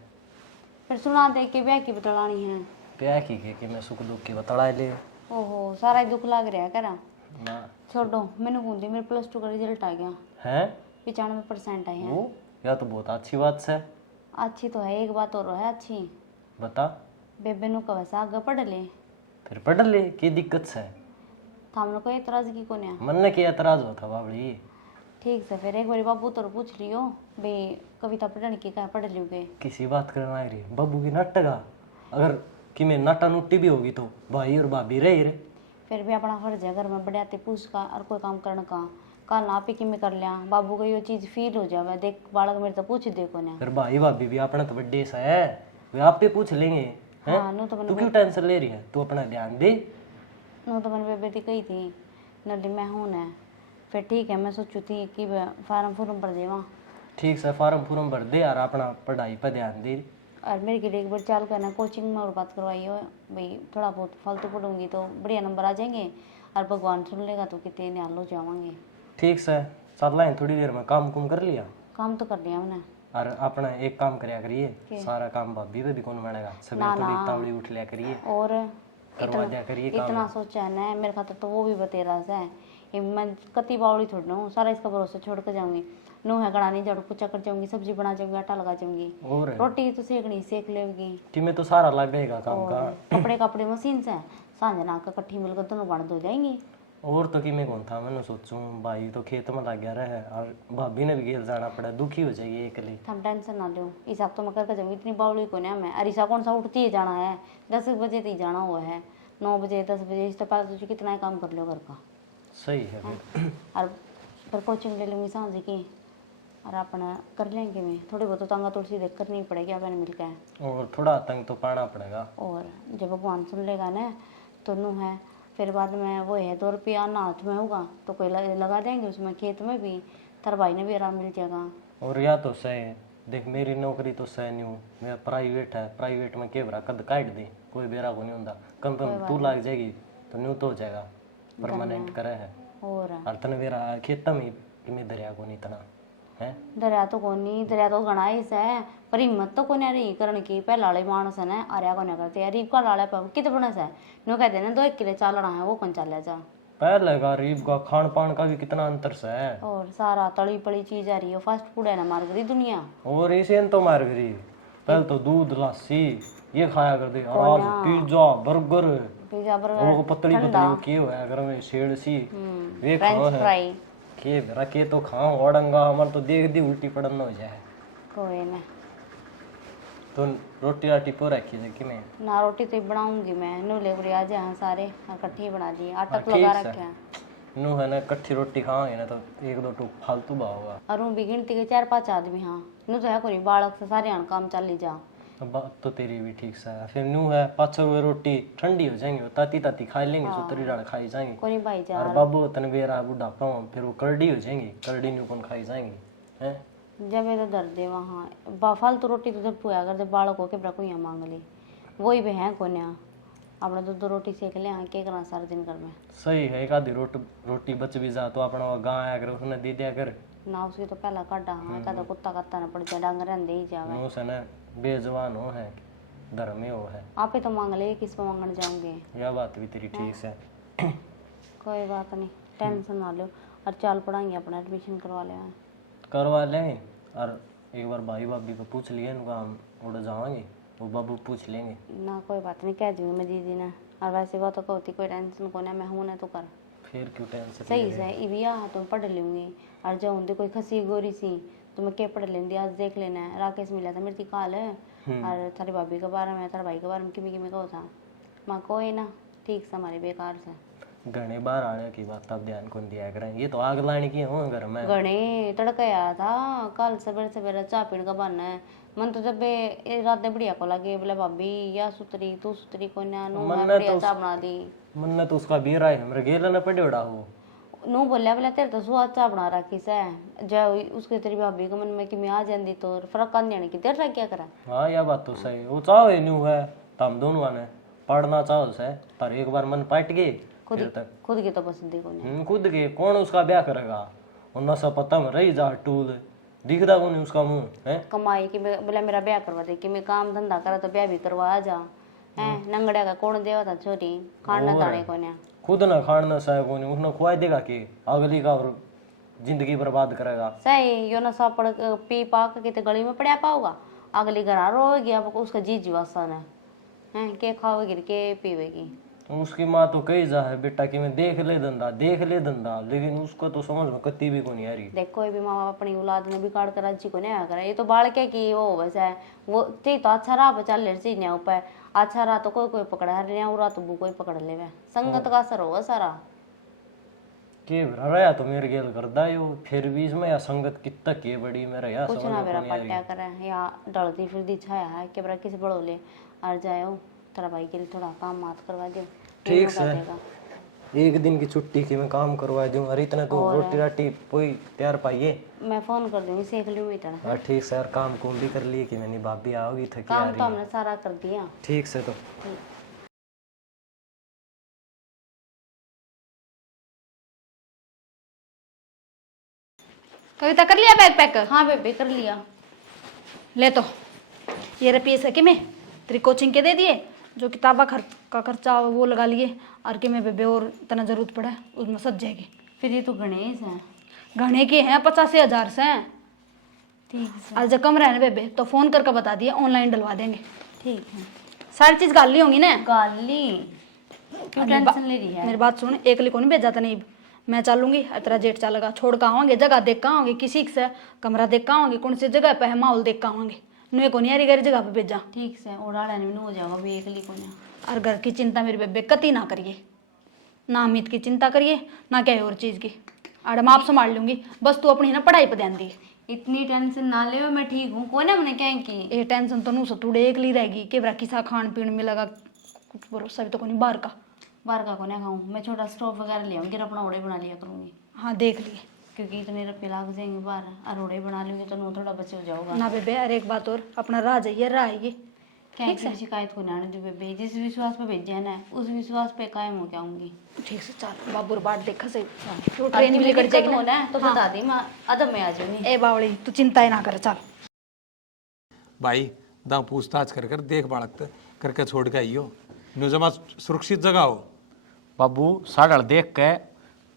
फिर सुना दे कि ब्याह की बतलानी है। क्या की कि मैं सुख दुख की बतला ले ओहो सारा ही दुख लग रहा करा ना छोड़ो मैंने कूदी मेरे +2 का रिजल्ट आ गया है 95% आए हैं। वो या तो बहुत अच्छी बात से अच्छी तो है एक बात और है अच्छी बता बेबे नु का वैसा आगे पढ़ ले फिर पढ़ ले की दिक्कत से थामने को एतराज की कोने मन ने क्या एतराज होता बाबड़ी। ठीक से फिर एक बारी बाबू तो पूछ लियो भाई कविता पढ़ने की क्या पढ़ लियोगे किसी बात करना है रे बाबू की नाटका अगर कि मैं नाटा नुट्टी भी होगी तो भाई और भाभी रहे रे फिर भी अपना फर्ज है घर में बढ़ियाते पूछ का और कोई काम करने का कल आप ही कि मैं कर लिया बाबू को ये चीज फील हो जावे देख बालक मेरे तो पूछ देखो ना फिर भाई भाभी भी अपना तो बर्थडे सा है वे आप पे पूछ लेंगे हैं हाँ नो तो तू क्यों टेंशन ले रही है तू अपना ध्यान दे। मैंने बेबे थी कही थी नली मैं हूँ ना फिर ठीक है मैं सोचू थी कि फार्म फूरम भर देवा ठीक से फार्म फूरम भर दे और अपना पढ़ाई पर ध्यान दे। और मेरे के लिए एक बार चाल करना कोचिंग में और बात करवाई हो भाई थोड़ा बहुत फालतू पढ़ूंगी तो बढ़िया नंबर आ जाएंगे और भगवान सुन लेगा तो कितने निहाल हो जावांगे। ठीक से चल रहे थोड़ी देर में काम कुम कर लिया काम तो कर लिया मैंने और अपना एक काम करया करिए सारा काम भाभी पे भी कौन बनेगा सभी थोड़ी तावड़ी उठ लिया करिए और करवा दिया करिए काम। इतना सोचा है ना मेरे खातर तो वो भी बतेरा सा है ये मैं कति बावड़ी थोड़ी ना हूँ सारा इसका भरोसा छोड़ कर जाऊंगी नू है गड़ानी झाड़ू पोछा कर जाऊंगी सब्जी बना जाऊंगी आटा लगा जाऊंगी और रोटी तो सेकनी सेक लेगी कि मैं तो सारा लगेगा काम का कपड़े कपड़े मशीन से सांझ ना कर कट्ठी मिलकर दोनों बन धो जाएंगी। और तो कि मैं कौन था मैंने सोचूं भाई तो खेत में लग गया रहे और भाभी ने भी गेल जाना पड़ा दुखी हो जाएगी अकेले। हम टेंशन ना लो हिसाब तो मैं करके जाऊंगी इतनी बावड़ी को ना मैं अरिसा कौन सा उठती है जाना है 10 बजे तक जाना हुआ है 9 बजे 10 बजे इससे पहले तुझे कितना ही काम कर लो घर का सही है फिर। और फिर कोचिंग ले लूँगी सांझ की और अपना कर लेंगे मैं थोड़ी बहुत तंगा तुलसी देख करनी पड़ेगी अपने मिल के और थोड़ा तंग तो पाना पड़ेगा और जब भगवान सुन लेगा ना तो नू है फिर बाद में वो है 2 रुपया ना हाथ में होगा तो कोई लगा देंगे उसमें खेत में भी तर भाई ने भी आराम मिल जाएगा। और या तो सही है देख मेरी नौकरी तो सही नहीं हूँ मैं प्राइवेट है प्राइवेट में के भरा कद काट दे कोई बेरा को नहीं होता कम तू लाग जाएगी तो न्यू तो हो जाएगा परमानेंट करे है और तने बेरा खेत में मैं दरिया को नहीं इतना है दरिया तो कोनी दरिया तो घना ही है पर हिम्मत तो कोने रही करने की पहले वाले मानस है ना आर्या को नहीं करते यार का लाले पर कितने बना है नो कहते हैं 2 किलो चालना है वो कौन चाले जा पहले गरीब का खान पान का भी कितना अंतर से है और सारा तली पड़ी चीज आ रही है फास्ट फूड है ना मार गई दुनिया और इसे तो मार गई पहले तो दूध लस्सी ये खाया कर दे आज पिज्जा बर्गर वो पतली पतली की है घर में शेड़ सी वे खाओ है फ्राई के मेरा के तो खाओ ओडंगा हमार तो देख दी उल्टी पड़न हो जाए कोई ना तो रोटी राटी पो रखी है कि मैं ना रोटी तो ही बनाऊंगी मैं, नू लेबर आ जाए सारे और इकट्ठी ही बना दी, आटा तो ठीक लगा से। रखे हैं। नू है ना कट्ठी रोटी खाओगे ना तो एक दो टूक फालतू बा होगा। और वो भी गिनती के 4-5 आदमी, हाँ नू तो है कोई बालक से सारे आन काम चल ही जा। अब बात तो तेरी भी ठीक सा है। फिर नू है 500 रुपये रोटी ठंडी हो जाएंगी, वो ताती ताती खा लेंगे, सुतरी डाल खाई जाएंगी। कोई भाई जा और बाबू तनबेरा बुढ़ापा में फिर वो करडी हो जाएंगी, करडी नू कौन खाई जाएंगी हैं। जब ये तो दर्द है वहाँ फालतू रोटी तो जब पुया कर जब बालक हो के बड़ा कोई मांग ली, वही भी है कोने अपना दो रोटी सेक ले, हाँ क्या करना सारा दिन घर में। सही है, एक आधी रोटी बच भी जा तो अपना वो गाँव आया कर उसने दे दिया कर। ना उसकी तो पहला काटा, हाँ कहता कुत्ता कत्ता ना पड़ जाए, डांग रहने दे ही जावे। नू से ना बेजवान हो है, धर्मी हो है। आप ही तो मांग ले, किस पर मांगने जाओगे। यह बात भी तेरी ठीक है। कोई बात नहीं, टेंशन ना लो, और चाल पढ़ाएंगे अपना एडमिशन करवा ले। करवा लेंगे और एक बार भाई भाभी को पूछ लिए उनका, हम उड़ जाएंगे, वो बाबू पूछ लेंगे। ना कोई बात नहीं, कह दूंगी मैं दीदी ने, और वैसे वो तो कहती कोई टेंशन को ना, मैं हूँ ना तो कर। फिर क्यों टेंशन। सही से इविया तो पढ़ लूँगी, और जो होंगे कोई खसी गोरी सी तो मैं क्या पढ़ लेंगी, आज देख लेना है। राकेश मिला था मेरी काल है, और थारी भाभी के बारे में, थारे भाई के बारे में किमी किमी कहो था, माँ कोई ना ठीक से हमारे बेकार से। घने बार आने की बात तब ध्यान कौन दिया करें, ये तो आग लाने की हो घर में। गणे तड़का आया था कल सवेरे सवेरे चाह पीने का बहाना है। मन तो जब रात ने बढ़िया को लगे, बोले भाभी या सुतरी तू सुतरी को ना नू मैं बढ़िया चाह बना दी। मन ने तो उसका बीरा है, मेरे गेला न पड़े उड़ा हो। नू बोलिया बोले तेरे तो सुहा चाह बना रखी से, जय उसके तेरी भाभी के मन में कि मैं आ जाती तो फर्क कर देने की देर क्या करा। हाँ यह बात तो सही, वो चाहो है न्यू है तम दोनों ने पढ़ना चाहो से, पर एक बार मन पट गए फिर तक खुद की तो पसंद को नहीं। खुद के कौन उसका ब्याह करेगा, उन्ना सा पता में रही जा टूल दिखता कौन उसका मुंह है। कमाई कि बोले मेरा ब्याह करवा दे, कि मैं काम धंधा करा तो ब्याह भी करवा जा है। नंगड़िया का कौन देवा था छोरी, खाना ताने को ना खुद ना खाना सा कौन उसने खुआ देगा कि अगली का और जिंदगी बर्बाद करेगा। सही यो नशा पड़ पी पाक के तो गली में पड़ा पाओगा, अगली घर रोएगी, अब उसका जी जीवासन है के खाओगी के पीवेगी। उसकी माँ तो कही जा है बेटा कि मैं देख ले धंधा, लेकिन उसको तो समझ में कत्ती भी को नहीं आ रही। देख कोई भी माँ बाप अपनी औलाद ने बिगाड़ कर अच्छी को नहीं आ करे, ये तो बाल क्या की वो वैसे है वो ते तो अच्छा रहा चल ले चीज नहीं ऊपर अच्छा रहा तो कोई पकड़ा रहा उरा तो कोई पकड़ ले, संगत का असर होगा सारा। के रहा तो मेरे गेल करदा यो, फिर भी इसमें या संगत कितना के बड़ी मेरा या कुछ समझ ना में मेरा को नहीं आ पट्टा करे या डलती फिर छाया है कि बड़ा किसी बड़ो ले और जाए तेरा भाई के लिए थोड़ा काम मात करवा दो। ठीक है, एक दिन की छुट्टी की मैं काम करवा दूं, और इतना तो रोटी राटी कोई तैयार पाइए, मैं फोन कर दूंगी सीख लूँ बेटा। हाँ ठीक सर, काम कुम भी कर लिए कि मैंने भाभी आओगी थकी आ काम रही तो है। हमने सारा कर दिया। ठीक से तो कविता कर लिया बैग पैक? हाँ बेबे कर लिया। ले तो ये रुपये से कि मैं तेरी कोचिंग के दे दिए, जो किताबा का खर्चा वो लगा लिए, और कि मैं बेबे और इतना जरूरत पड़ा है उसमें सज जाएगी। फिर ये तो गणेश है। घने के हैं 85,000 से हैं। ठीक है आज जब कम रहे ना बेबे तो फोन करके बता दिए, ऑनलाइन डलवा देंगे। ठीक है। सारी चीज गाली होंगी ना। गाली क्यों टेंशन ले रही है। मेरी बात सुन, एक को नहीं भेजा था नहीं, मैं चलूंगी तेरा जेठ चलेगा, छोड़ कर आवांगे, जगह देख कर आवांगे, किसी से कमरा देख कर आवांगे, कौन सी जगह पे है माहौल देख कर आवांगे, नुए को नहीं आ रही गरी जगह पे भेजा। ठीक से उड़ा लेने में हो जाएगा भी एक ली को ना। और घर की चिंता मेरी बेबे कति ना करिए, ना अमित की चिंता करिए ना क्या और चीज़ की, और मैं आप संभाल लूंगी, बस तू अपनी ना पढ़ाई पर ध्यान दी। इतनी टेंशन ना ले, मैं ठीक हूँ कोई ना, मैंने क्या की ये टेंशन तो नू सतुड़े एक ली रहेगी कि बरा किसा खान पीन में लगा, कुछ भरोसा भी तो कोई बाहर का। बाहर का को ना खाऊँ, मैं छोटा स्टोव वगैरह ले आऊँगी, अपना ओड़े बना लिया करूँगी, हाँ देख लिए, क्योंकि इतने रुपये लाग जाएंगे बाहर, और ओड़े बना लूँगी तो नू थोड़ा बचे हो जाओगा ना बेबे। अरे एक बात और, अपना राह जाइए राह आइए। क्या की शिकायत को ना दे बेबे, जिस विश्वास पे भेजा है ना उस विश्वास पे कायम हो के आऊँगी। ठीक से चल, बाबू बाट देखा सही, तो और ट्रेन भी तुम्हें लेकर दिक्कत जाएगी हो ना। ना तो बता दी, मैं अदब में आ जाऊँगी। ए बावड़ी तू चिंता ही ना कर, चल भाई दाव पूछताछ कर कर देख बालक करके छोड़ के आइयो, न्यू जमा सुरक्षित जगह हो। बाबू साढ़ देख के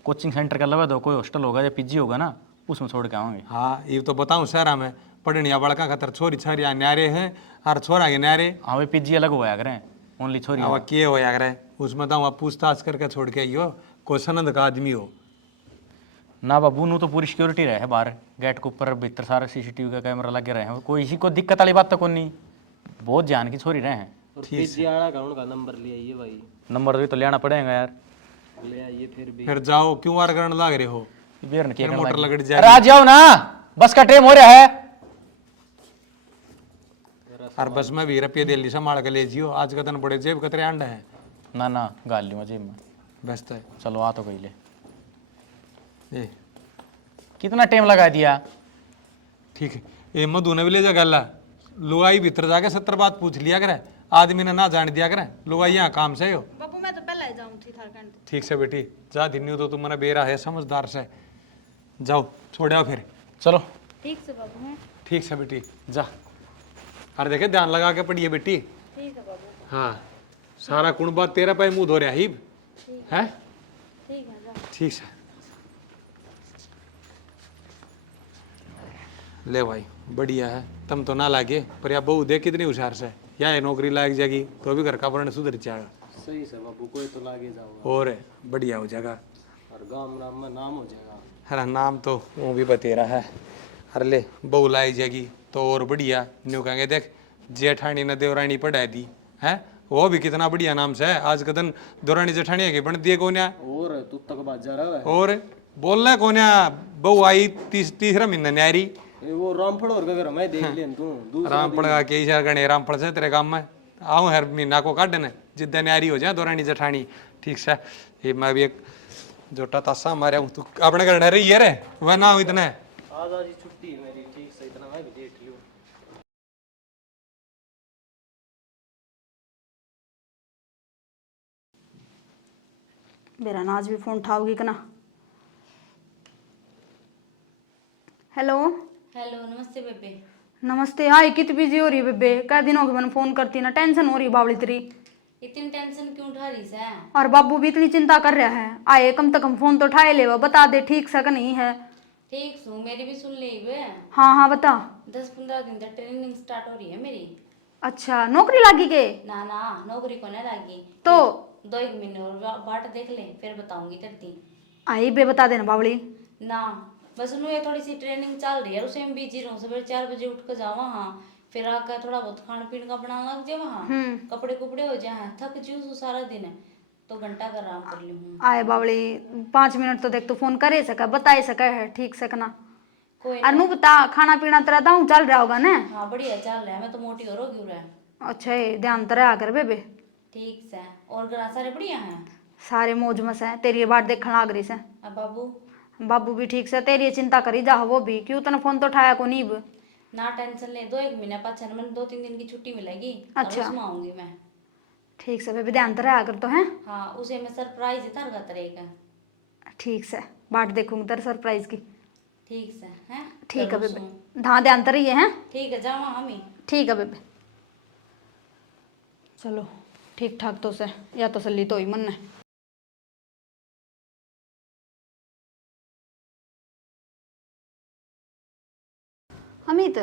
कोचिंग सेंटर का लगा दो, कोई हॉस्टल होगा या पीजी होगा ना, उसमें छोड़ के आवांगे। हाँ ये तो बताऊँ शहरा में पढ़निया बड़का खातर छोरी छारिया न्यारे हैं और छोरा के न्यारे। हाँ भाई पीजी अलग होया करें, ओनली छोरी अब के हो यार उसमें तो पूछताछ करके छोड़ के आइयो, कोई सनंद का आदमी हो। ना बाबू नू तो पूरी सिक्योरिटी रहे बाहर, गेट के ऊपर भीतर सारा सीसीटीवी का कैमरा लगे रहे हैं, कोई इसी को दिक्कत वाली बात तो कोई नहीं। बहुत जान की छोरी रहे हैं। और पिज्जा का उनका नंबर ले आइए भाई, नंबर भी तो लेना पड़ेगा यार। ले आइए फिर भी। फिर जाओ क्यों आर करने लग रहे हो? बेर ने क्या फिर मोटर लगट अरे जाएगी। आ जाओ ना, बस का टाइम हो रहा है। और बस में भी रुपये दिल्ली संभाल के ले जियो, आज का दिन बड़े जेब कतरे अंडे हैं। ना ना गाल ली मुझे में। बेस्ट है। चलो आ तो गई ले। ए कितना टाइम लगा दिया? ठीक है, ये मधु ने भी ले जा गला, लुगाई भीतर जाके 70 बात पूछ लिया करे, आदमी ने ना जान दिया करे, लुगाई यहाँ काम से हो। बाबू मैं तो पहले जाऊँ थी थार कंड। ठीक से बेटी जा, दिन तो तुम्हारा बेरा है समझदार से, जाओ छोड़ आओ फिर। चलो ठीक से बाबू हैं। ठीक से बेटी जा। अरे देखे ध्यान लगा के पढ़िए बेटी। ठीक है बाबू। हाँ सारा कुणबा तेरा पे मुंह धो रहा हिब है। ठीक है जा। ठीक है ले भाई बढ़िया है, तुम तो ना लागे पर या बहू देख कितनी होशियार से, या ये नौकरी लाग जाएगी तो भी घर का वर्ण सुधर जाएगा। सही से बाबू, कोई तो लागे जाओगा और बढ़िया हो जाएगा, और गांव नाम में नाम हो जाएगा। अरे नाम तो वो भी बतेरा है। अरे ले बहू लाई जाएगी तो और बढ़िया, न्यू कहेंगे देख जेठानी ने देवरानी पढ़ा दी है, वो भी कितना बढ़िया नाम से है। आज का दिन देवरानी जेठानी की बनती है कौन? और तू तक बात जा रहा है। और बोलना कौन? बहू आई तीसरा महीना न्यारी। वो रामफल और घर मैं देख लिया तू रामफल का के इशार करने, रामफल से तेरे काम में आऊँ हर महीना को काटने जिद्दा न्यारी हो जाए देवरानी जेठानी। ठीक से ये मैं भी एक जोटा तासा मारे हूँ, तू अपने घर डर रही है रे वह ना हो इतने। आज आज छुट्टी है मेरी, ठीक से इतना मैं भी देख लियो। मेरा नाज भी फोन उठाओगी कि ना? हेलो हेलो नमस्ते बेबे। नमस्ते। हाँ कितनी बिजी हो रही है बेबे? क्या दिन हो गए मैंने फोन करती ना, टेंशन हो रही है बावली तेरी। इतनी टेंशन क्यों उठा रही है? और बाबू भी इतनी चिंता कर रहा है, आए कम से कम फोन तो उठाए ले, बता दे ठीक सा कि नहीं है। ठीक सू, मेरी भी सुन ली वे। हाँ हाँ बता। 10-15 दिन तक ट्रेनिंग स्टार्ट हो रही है मेरी। अच्छा नौकरी लागी के? ना ना नौकरी को नहीं लागी तो 2-1 महीने और बाट देख ले फिर बताऊंगी तेरती। आई बे बता देना बावली। ना बस उन्हें ये थोड़ी सी ट्रेनिंग चल रही है, उसे में बिजी रहूं। सवेरे 4 बजे उठ कर जाओ वहाँ, फिर आकर थोड़ा बहुत खान पीन का बनाना लग जाए वहाँ, कपड़े कुपड़े हो जाए, थक जूस सारा दिन तो घंटा का आराम कर लूँ। आए बावली 5 मिनट तो देख तू फोन करे सका, बताए सका है ठीक सकना। कोई अनु बता खाना पीना तेरा दाऊ चल रहा होगा ना? हाँ बढ़िया चल रहा है, मैं तो मोटी हो रही हूँ। अच्छा ये ध्यान तेरा आकर बेबे। ठीक से और घर सारे बढ़िया हैं? सारे मौज मस है, तेरी बात देखने लाग रही से। अब बाबू? बाबू भी ठीक से, तेरी चिंता करी जा, वो भी क्यों तने फोन तो उठाया को नहीं? ना टेंशन ले, 2-1 महीने पाछे मैंने 2-3 दिन की छुट्टी मिलेगी। अच्छा। और उसमें आऊंगी मैं। ठीक से बेबे ध्यान तेरा आकर तो है। हाँ उसे मैं सरप्राइज है तार तरह का। ठीक से बाट देखूंगी तेरे सरप्राइज की। ठीक से है? ठीक है बेबे, हाँ ध्यान तो रही है। ठीक है जावा हम ही। ठीक है बेबे चलो ठीक ठाक तो से, या तो सली तो ही मन है। अमित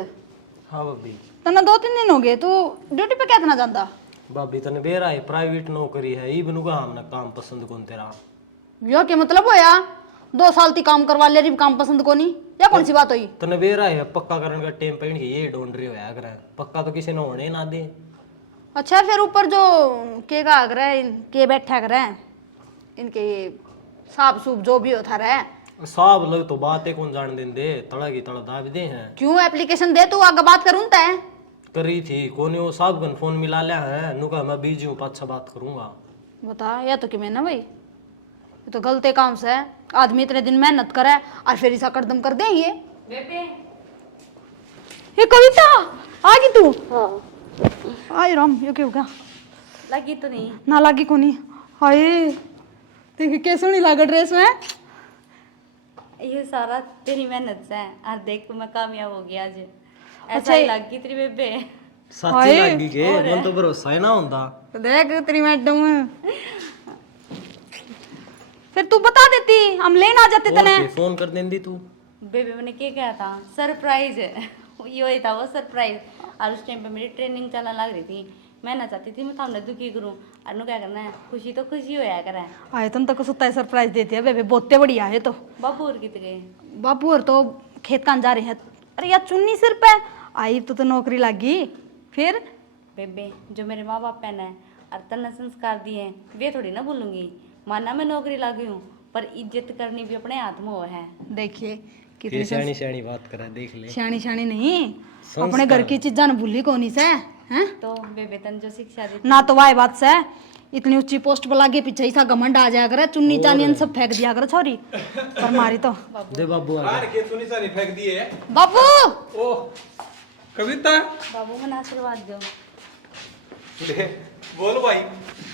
हाँ भाभी। तना 2-3 दिन हो गए, तू ड्यूटी पे क्या इतना जाता? भाभी तने बेरा है, प्राइवेट नौकरी है, ई बनूगा हमने काम पसंद कौन तेरा। यो क्या मतलब होया? 2 साल ती काम करवा ले रही, काम पसंद को नहीं, या कौन सी बात हुई? तने बेरा है पक्का करने का टाइम पे इनकी ये ढूंढ रही होया करे, पक्का तो किसी ने होने ना दे। अच्छा फिर ऊपर जो के का कर रहे के बैठा कर रहे इनके साफ सूप जो भी होता रहे, साहब लोग तो बातें कौन जान देंदे, तड़ा की तड़ा दाब दे हैं। क्यों एप्लीकेशन दे तू आगे बात करूं तय? करी थी कोने वो साहब कन फोन मिला लिया है, नुका मैं बिजी हूँ, पाछा बात करूंगा। बता या तो कि मैं ना भाई, ये तो गलते काम से है, आदमी इतने दिन मेहनत करे और फिर ऐसा कदम कर दे ये। बेबे ये कविता आ गई तू? हाँ आई राम, ये क्या हो गया? लगी तो नहीं? ना लगी को नहीं। हाय देखी कैसे नहीं लगा ड्रेस में। ये सारा तेरी मेहनत से है, आज देख मैं कामयाब हो गया आज। अच्छा, ऐसा ही लगी तेरी बेबे। सच्ची लगी के मन तो भरोसा ही ना होता। देख तेरी मैडम, फिर तू बता देती हम लेने आ जाते तने। फोन कर देंदी तू। बेबे मैंने क्या कहा था? सरप्राइज है यो ही था वो सरप्राइज। और उस टाइम पे मेरी ट्रेनिंग चलने लग रही थी, मैं ना चाहती थी मैं सामने दुखी करूं। और क्या करना है, खुशी तो खुशी होया करे। आए तुम तक सुता सरप्राइज देती है बेबे, बहुत बढ़िया है। तो बाबू और कित गए? बाबू और तो खेत कान जा रहे हैं। अरे यार चुन्नी सिर पे आई तो नौकरी लगी। फिर बेबे जो मेरे माँ बाप ने और तन्ने संस्कार दिए हैं वे थोड़ी ना भूलूंगी। माना मैं नौकरी लागी हूँ पर इज्जत करनी भी अपने हाथ में हो है। देखिए ये कितनी सियानी सियानी बात करा, देख ले। सियानी सियानी नहीं, अपने घर की चीजा न भूली कोनी से हैं। तो बेबे तन जो शिक्षा दी ना तो वाई बात से इतनी ऊंची पोस्ट पर लागे पीछे ऐसा घमंड आ जाया करे, चुन्नी चानियन सब फेंक दिया करे छोरी। पर मारी तो दे बाबू आ बाहर के तूने सारी फेंक दिए है। बाबू ओ कविता बाबू मन आशीर्वाद दो। ले, बोल भाई।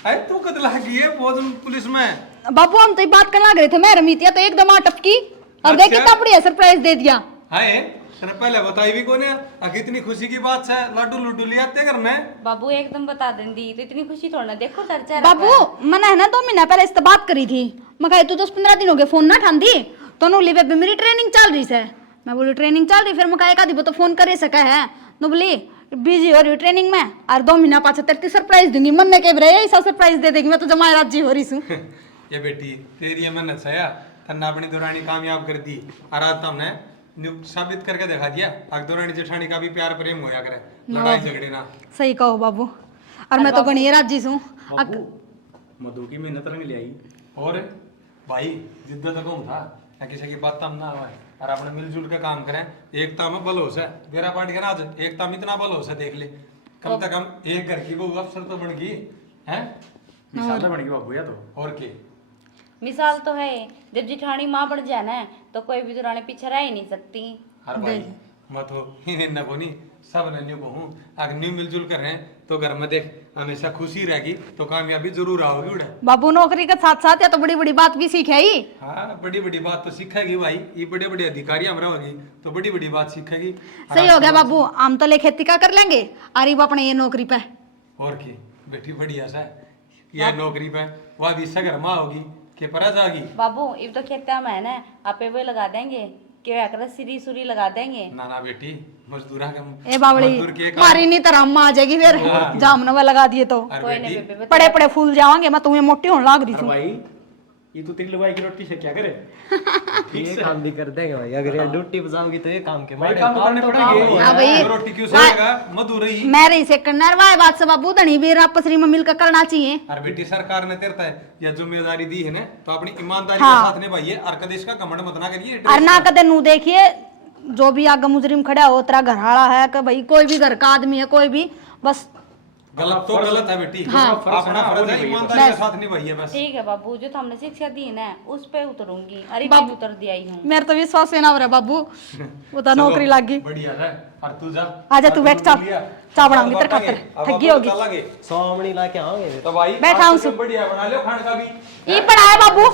अरे तू कद लगी है फौज में, पुलिस में? बाबू हम तो ये बात करना गए थे, मैं रमीतिया तो एकदम टपकी और देख कितना बढ़िया सरप्राइज दे दिया। हाय तेरे पहले बताई भी कौन है? कितनी खुशी की बात है, लड्डू लड्डू ले आते घर में। बाबू एकदम बता देंगी तो इतनी खुशी थोड़ा ना, देखो चर्चा बाबू मैंने है ना 2 महीना पहले इस बात करी थी, मैं कहा तू 10-15 दिन हो गए फोन ना ठांदी तो नूली बेबे मेरी ट्रेनिंग चल रही है। मैं बोली ट्रेनिंग चल रही, फिर मैं कहा एक आधी तो फोन करे सका है, नो बोली बिजी हो रही ट्रेनिंग में और 2 महीना पाछे तेरे सरप्राइज दूंगी। मन ने कह रहे ऐसा सरप्राइज दे देगी, मैं तो जमा राजी हो रही हूँ। ये बेटी तेरी मेहनत है, तन्ना अपनी दौरानी कामयाब कर दी और आज तुमने साबित करके दिखा दिया आग दौरानी जेठानी का भी प्यार प्रेम होया करे, लड़ाई झगड़े ना। सही कहो बाबू, और मैं तो गणी राजी हूँ। मधु की मेहनत रंग ले आई। और भाई जिद्दत कौन था ना, किसी की बात तम ना आए और अपने मिलजुल के काम करें। एकता में बलोस है, बेरा पार्टी का ना आज एकता में इतना बलोस है, देख ले कम से कम एक घर की बहू अफसर तो बन गई है। मिसाल बन गई बाबू या तो। और के मिसाल तो है, जब जिठानी माँ बढ़ जाए ना तो कोई भी दुरानी पीछे रह ही नहीं सकती। हर भाई मत हो इन्हें न बोनी, सब नन्यू बहू अगर न्यू मिलजुल कर रहे हैं तो घर में देख हमेशा खुशी रहेगी तो कामयाबी जरूर आओगी उड़े। बाबू नौकरी के साथ साथ या तो बड़ी बड़ी बात भी सीखे ही। हाँ बड़ी बड़ी बात तो सीखेगी भाई, ये बड़े बड़े अधिकारी हमारा होगी तो बड़ी बड़ी बात सीखेगी। सही हो गया बाबू, हम तो ले खेती का कर लेंगे अरीब अपने ये नौकरी पे। और की बेटी बढ़िया सा यह नौकरी पे वह भी सगर माँ होगी के परा जागी। बाबू इब तो खेत में है ना, आपे वो लगा देंगे कि सीरी सूरी लगा देंगे। ना ना बेटी मजदूरा का ए बावड़ी मजदूर के काम- मारी नहीं तरह अम्मा आ जाएगी फिर जामन में लगा दिए तो अरे कोई नहीं बेटी बेबे पड़े पड़े फूल जावांगे, मैं तुम्हें मोटी होने लाग रही और हूँ। भाई ये तो तिल भाई की रोटी से क्या करे। ये काम भी कर देंगे भाई, अगर ये ड्यूटी पे जाओगी तो ये काम के मारे काम तो करने पड़ेंगे। हाँ भाई रोटी क्यों सेगा मधुर ही। मैं रही से करना वाय बात से बाबू धनी भी आपसरी में मिलकर करना चाहिए। अरे बेटी सरकार ने तेरता है या जिम्मेदारी दी है ना तो अपनी ईमानदारी हाँ। के साथ निभाइए और कभी इसका घमंड मत ना करिए। और ना कदे नू देखिए जो भी आगे मुजरिम खड़ा हो तेरा घर वाला है कि भाई कोई भी घर का आदमी है कोई भी, बस गलत तो गलत है बेटी, हाँ। अपना फर्ज है ईमानदारी के साथ निभाइए बस। ठीक है बाबू, जो हमने शिक्षा दी ना उस पे उतरूंगी। अरे बाबू- मैं उतर दिया ही हूँ। मेरे तो विश्वास है ना हो रहा बाबू, वो तो नौकरी लग गई। बढ़िया है और तू जा आजा तू बैठ, चाप चाप बनाऊंगी तेरे खातिर, ठगी होगी। सोमनी ला के आओगे तो भाई बैठा हूँ आज तो बढ़िया बना लो खाने का भी। ये पढ़ाया बाबू,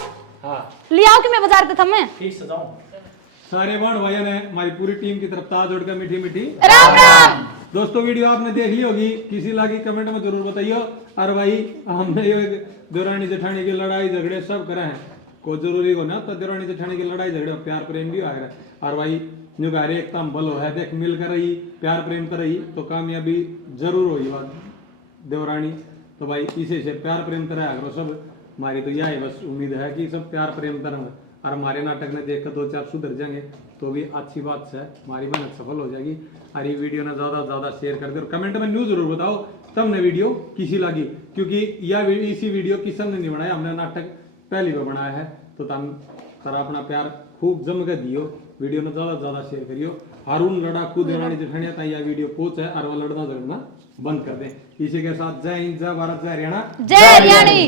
हाँ ले आओ कि मैं बाजार पे था मैं। ठीक से जाऊं। सारे बाण भाइयों ने हमारी पूरी टीम की तरफ ताज जोड़कर मीठी मीठी राम राम। दोस्तों वीडियो आपने देख ली होगी, किसी लगी कमेंट में जरूर बताइए। और भाई हमने ये देवरानी जेठानी की लड़ाई झगड़े सब करे हैं, कोई जरूरी हो ना तो देवरानी जेठानी की लड़ाई झगड़े में प्यार प्रेम भी आएगा। और भाई जो कह रहे एकदम बल है, देख मिल कर रही प्यार प्रेम कर रही तो कामयाबी जरूर होगी बात देवरानी। तो भाई इसे से प्यार प्रेम करा करो सब, हमारी तो यही बस उम्मीद है कि सब प्यार प्रेम करेंगे और हमारे नाटक ने देखकर 2-4 सुधर जाएंगे तो भी अच्छी बात है, हमारी मेहनत सफल हो जाएगी। और ये वीडियो ने ज्यादा से ज्यादा शेयर कर दो और कमेंट में न्यूज जरूर बताओ तुमने वीडियो किसी लगी, क्योंकि यह इसी वीडियो किसी ने नहीं बनाया, हमने नाटक पहली बार बनाया है। तो तुम सारा अपना प्यार खूब जम के दियो, वीडियो ने ज्यादा से ज्यादा शेयर करियो। हारून लड़ाकू देवरानी जेठानिया तक यह वीडियो पहुंच है और वह लड़ना झगड़ना बंद कर दे। इसी के साथ जय हिंद, जय भारत, जय हरियाणा, जय हरियाणी।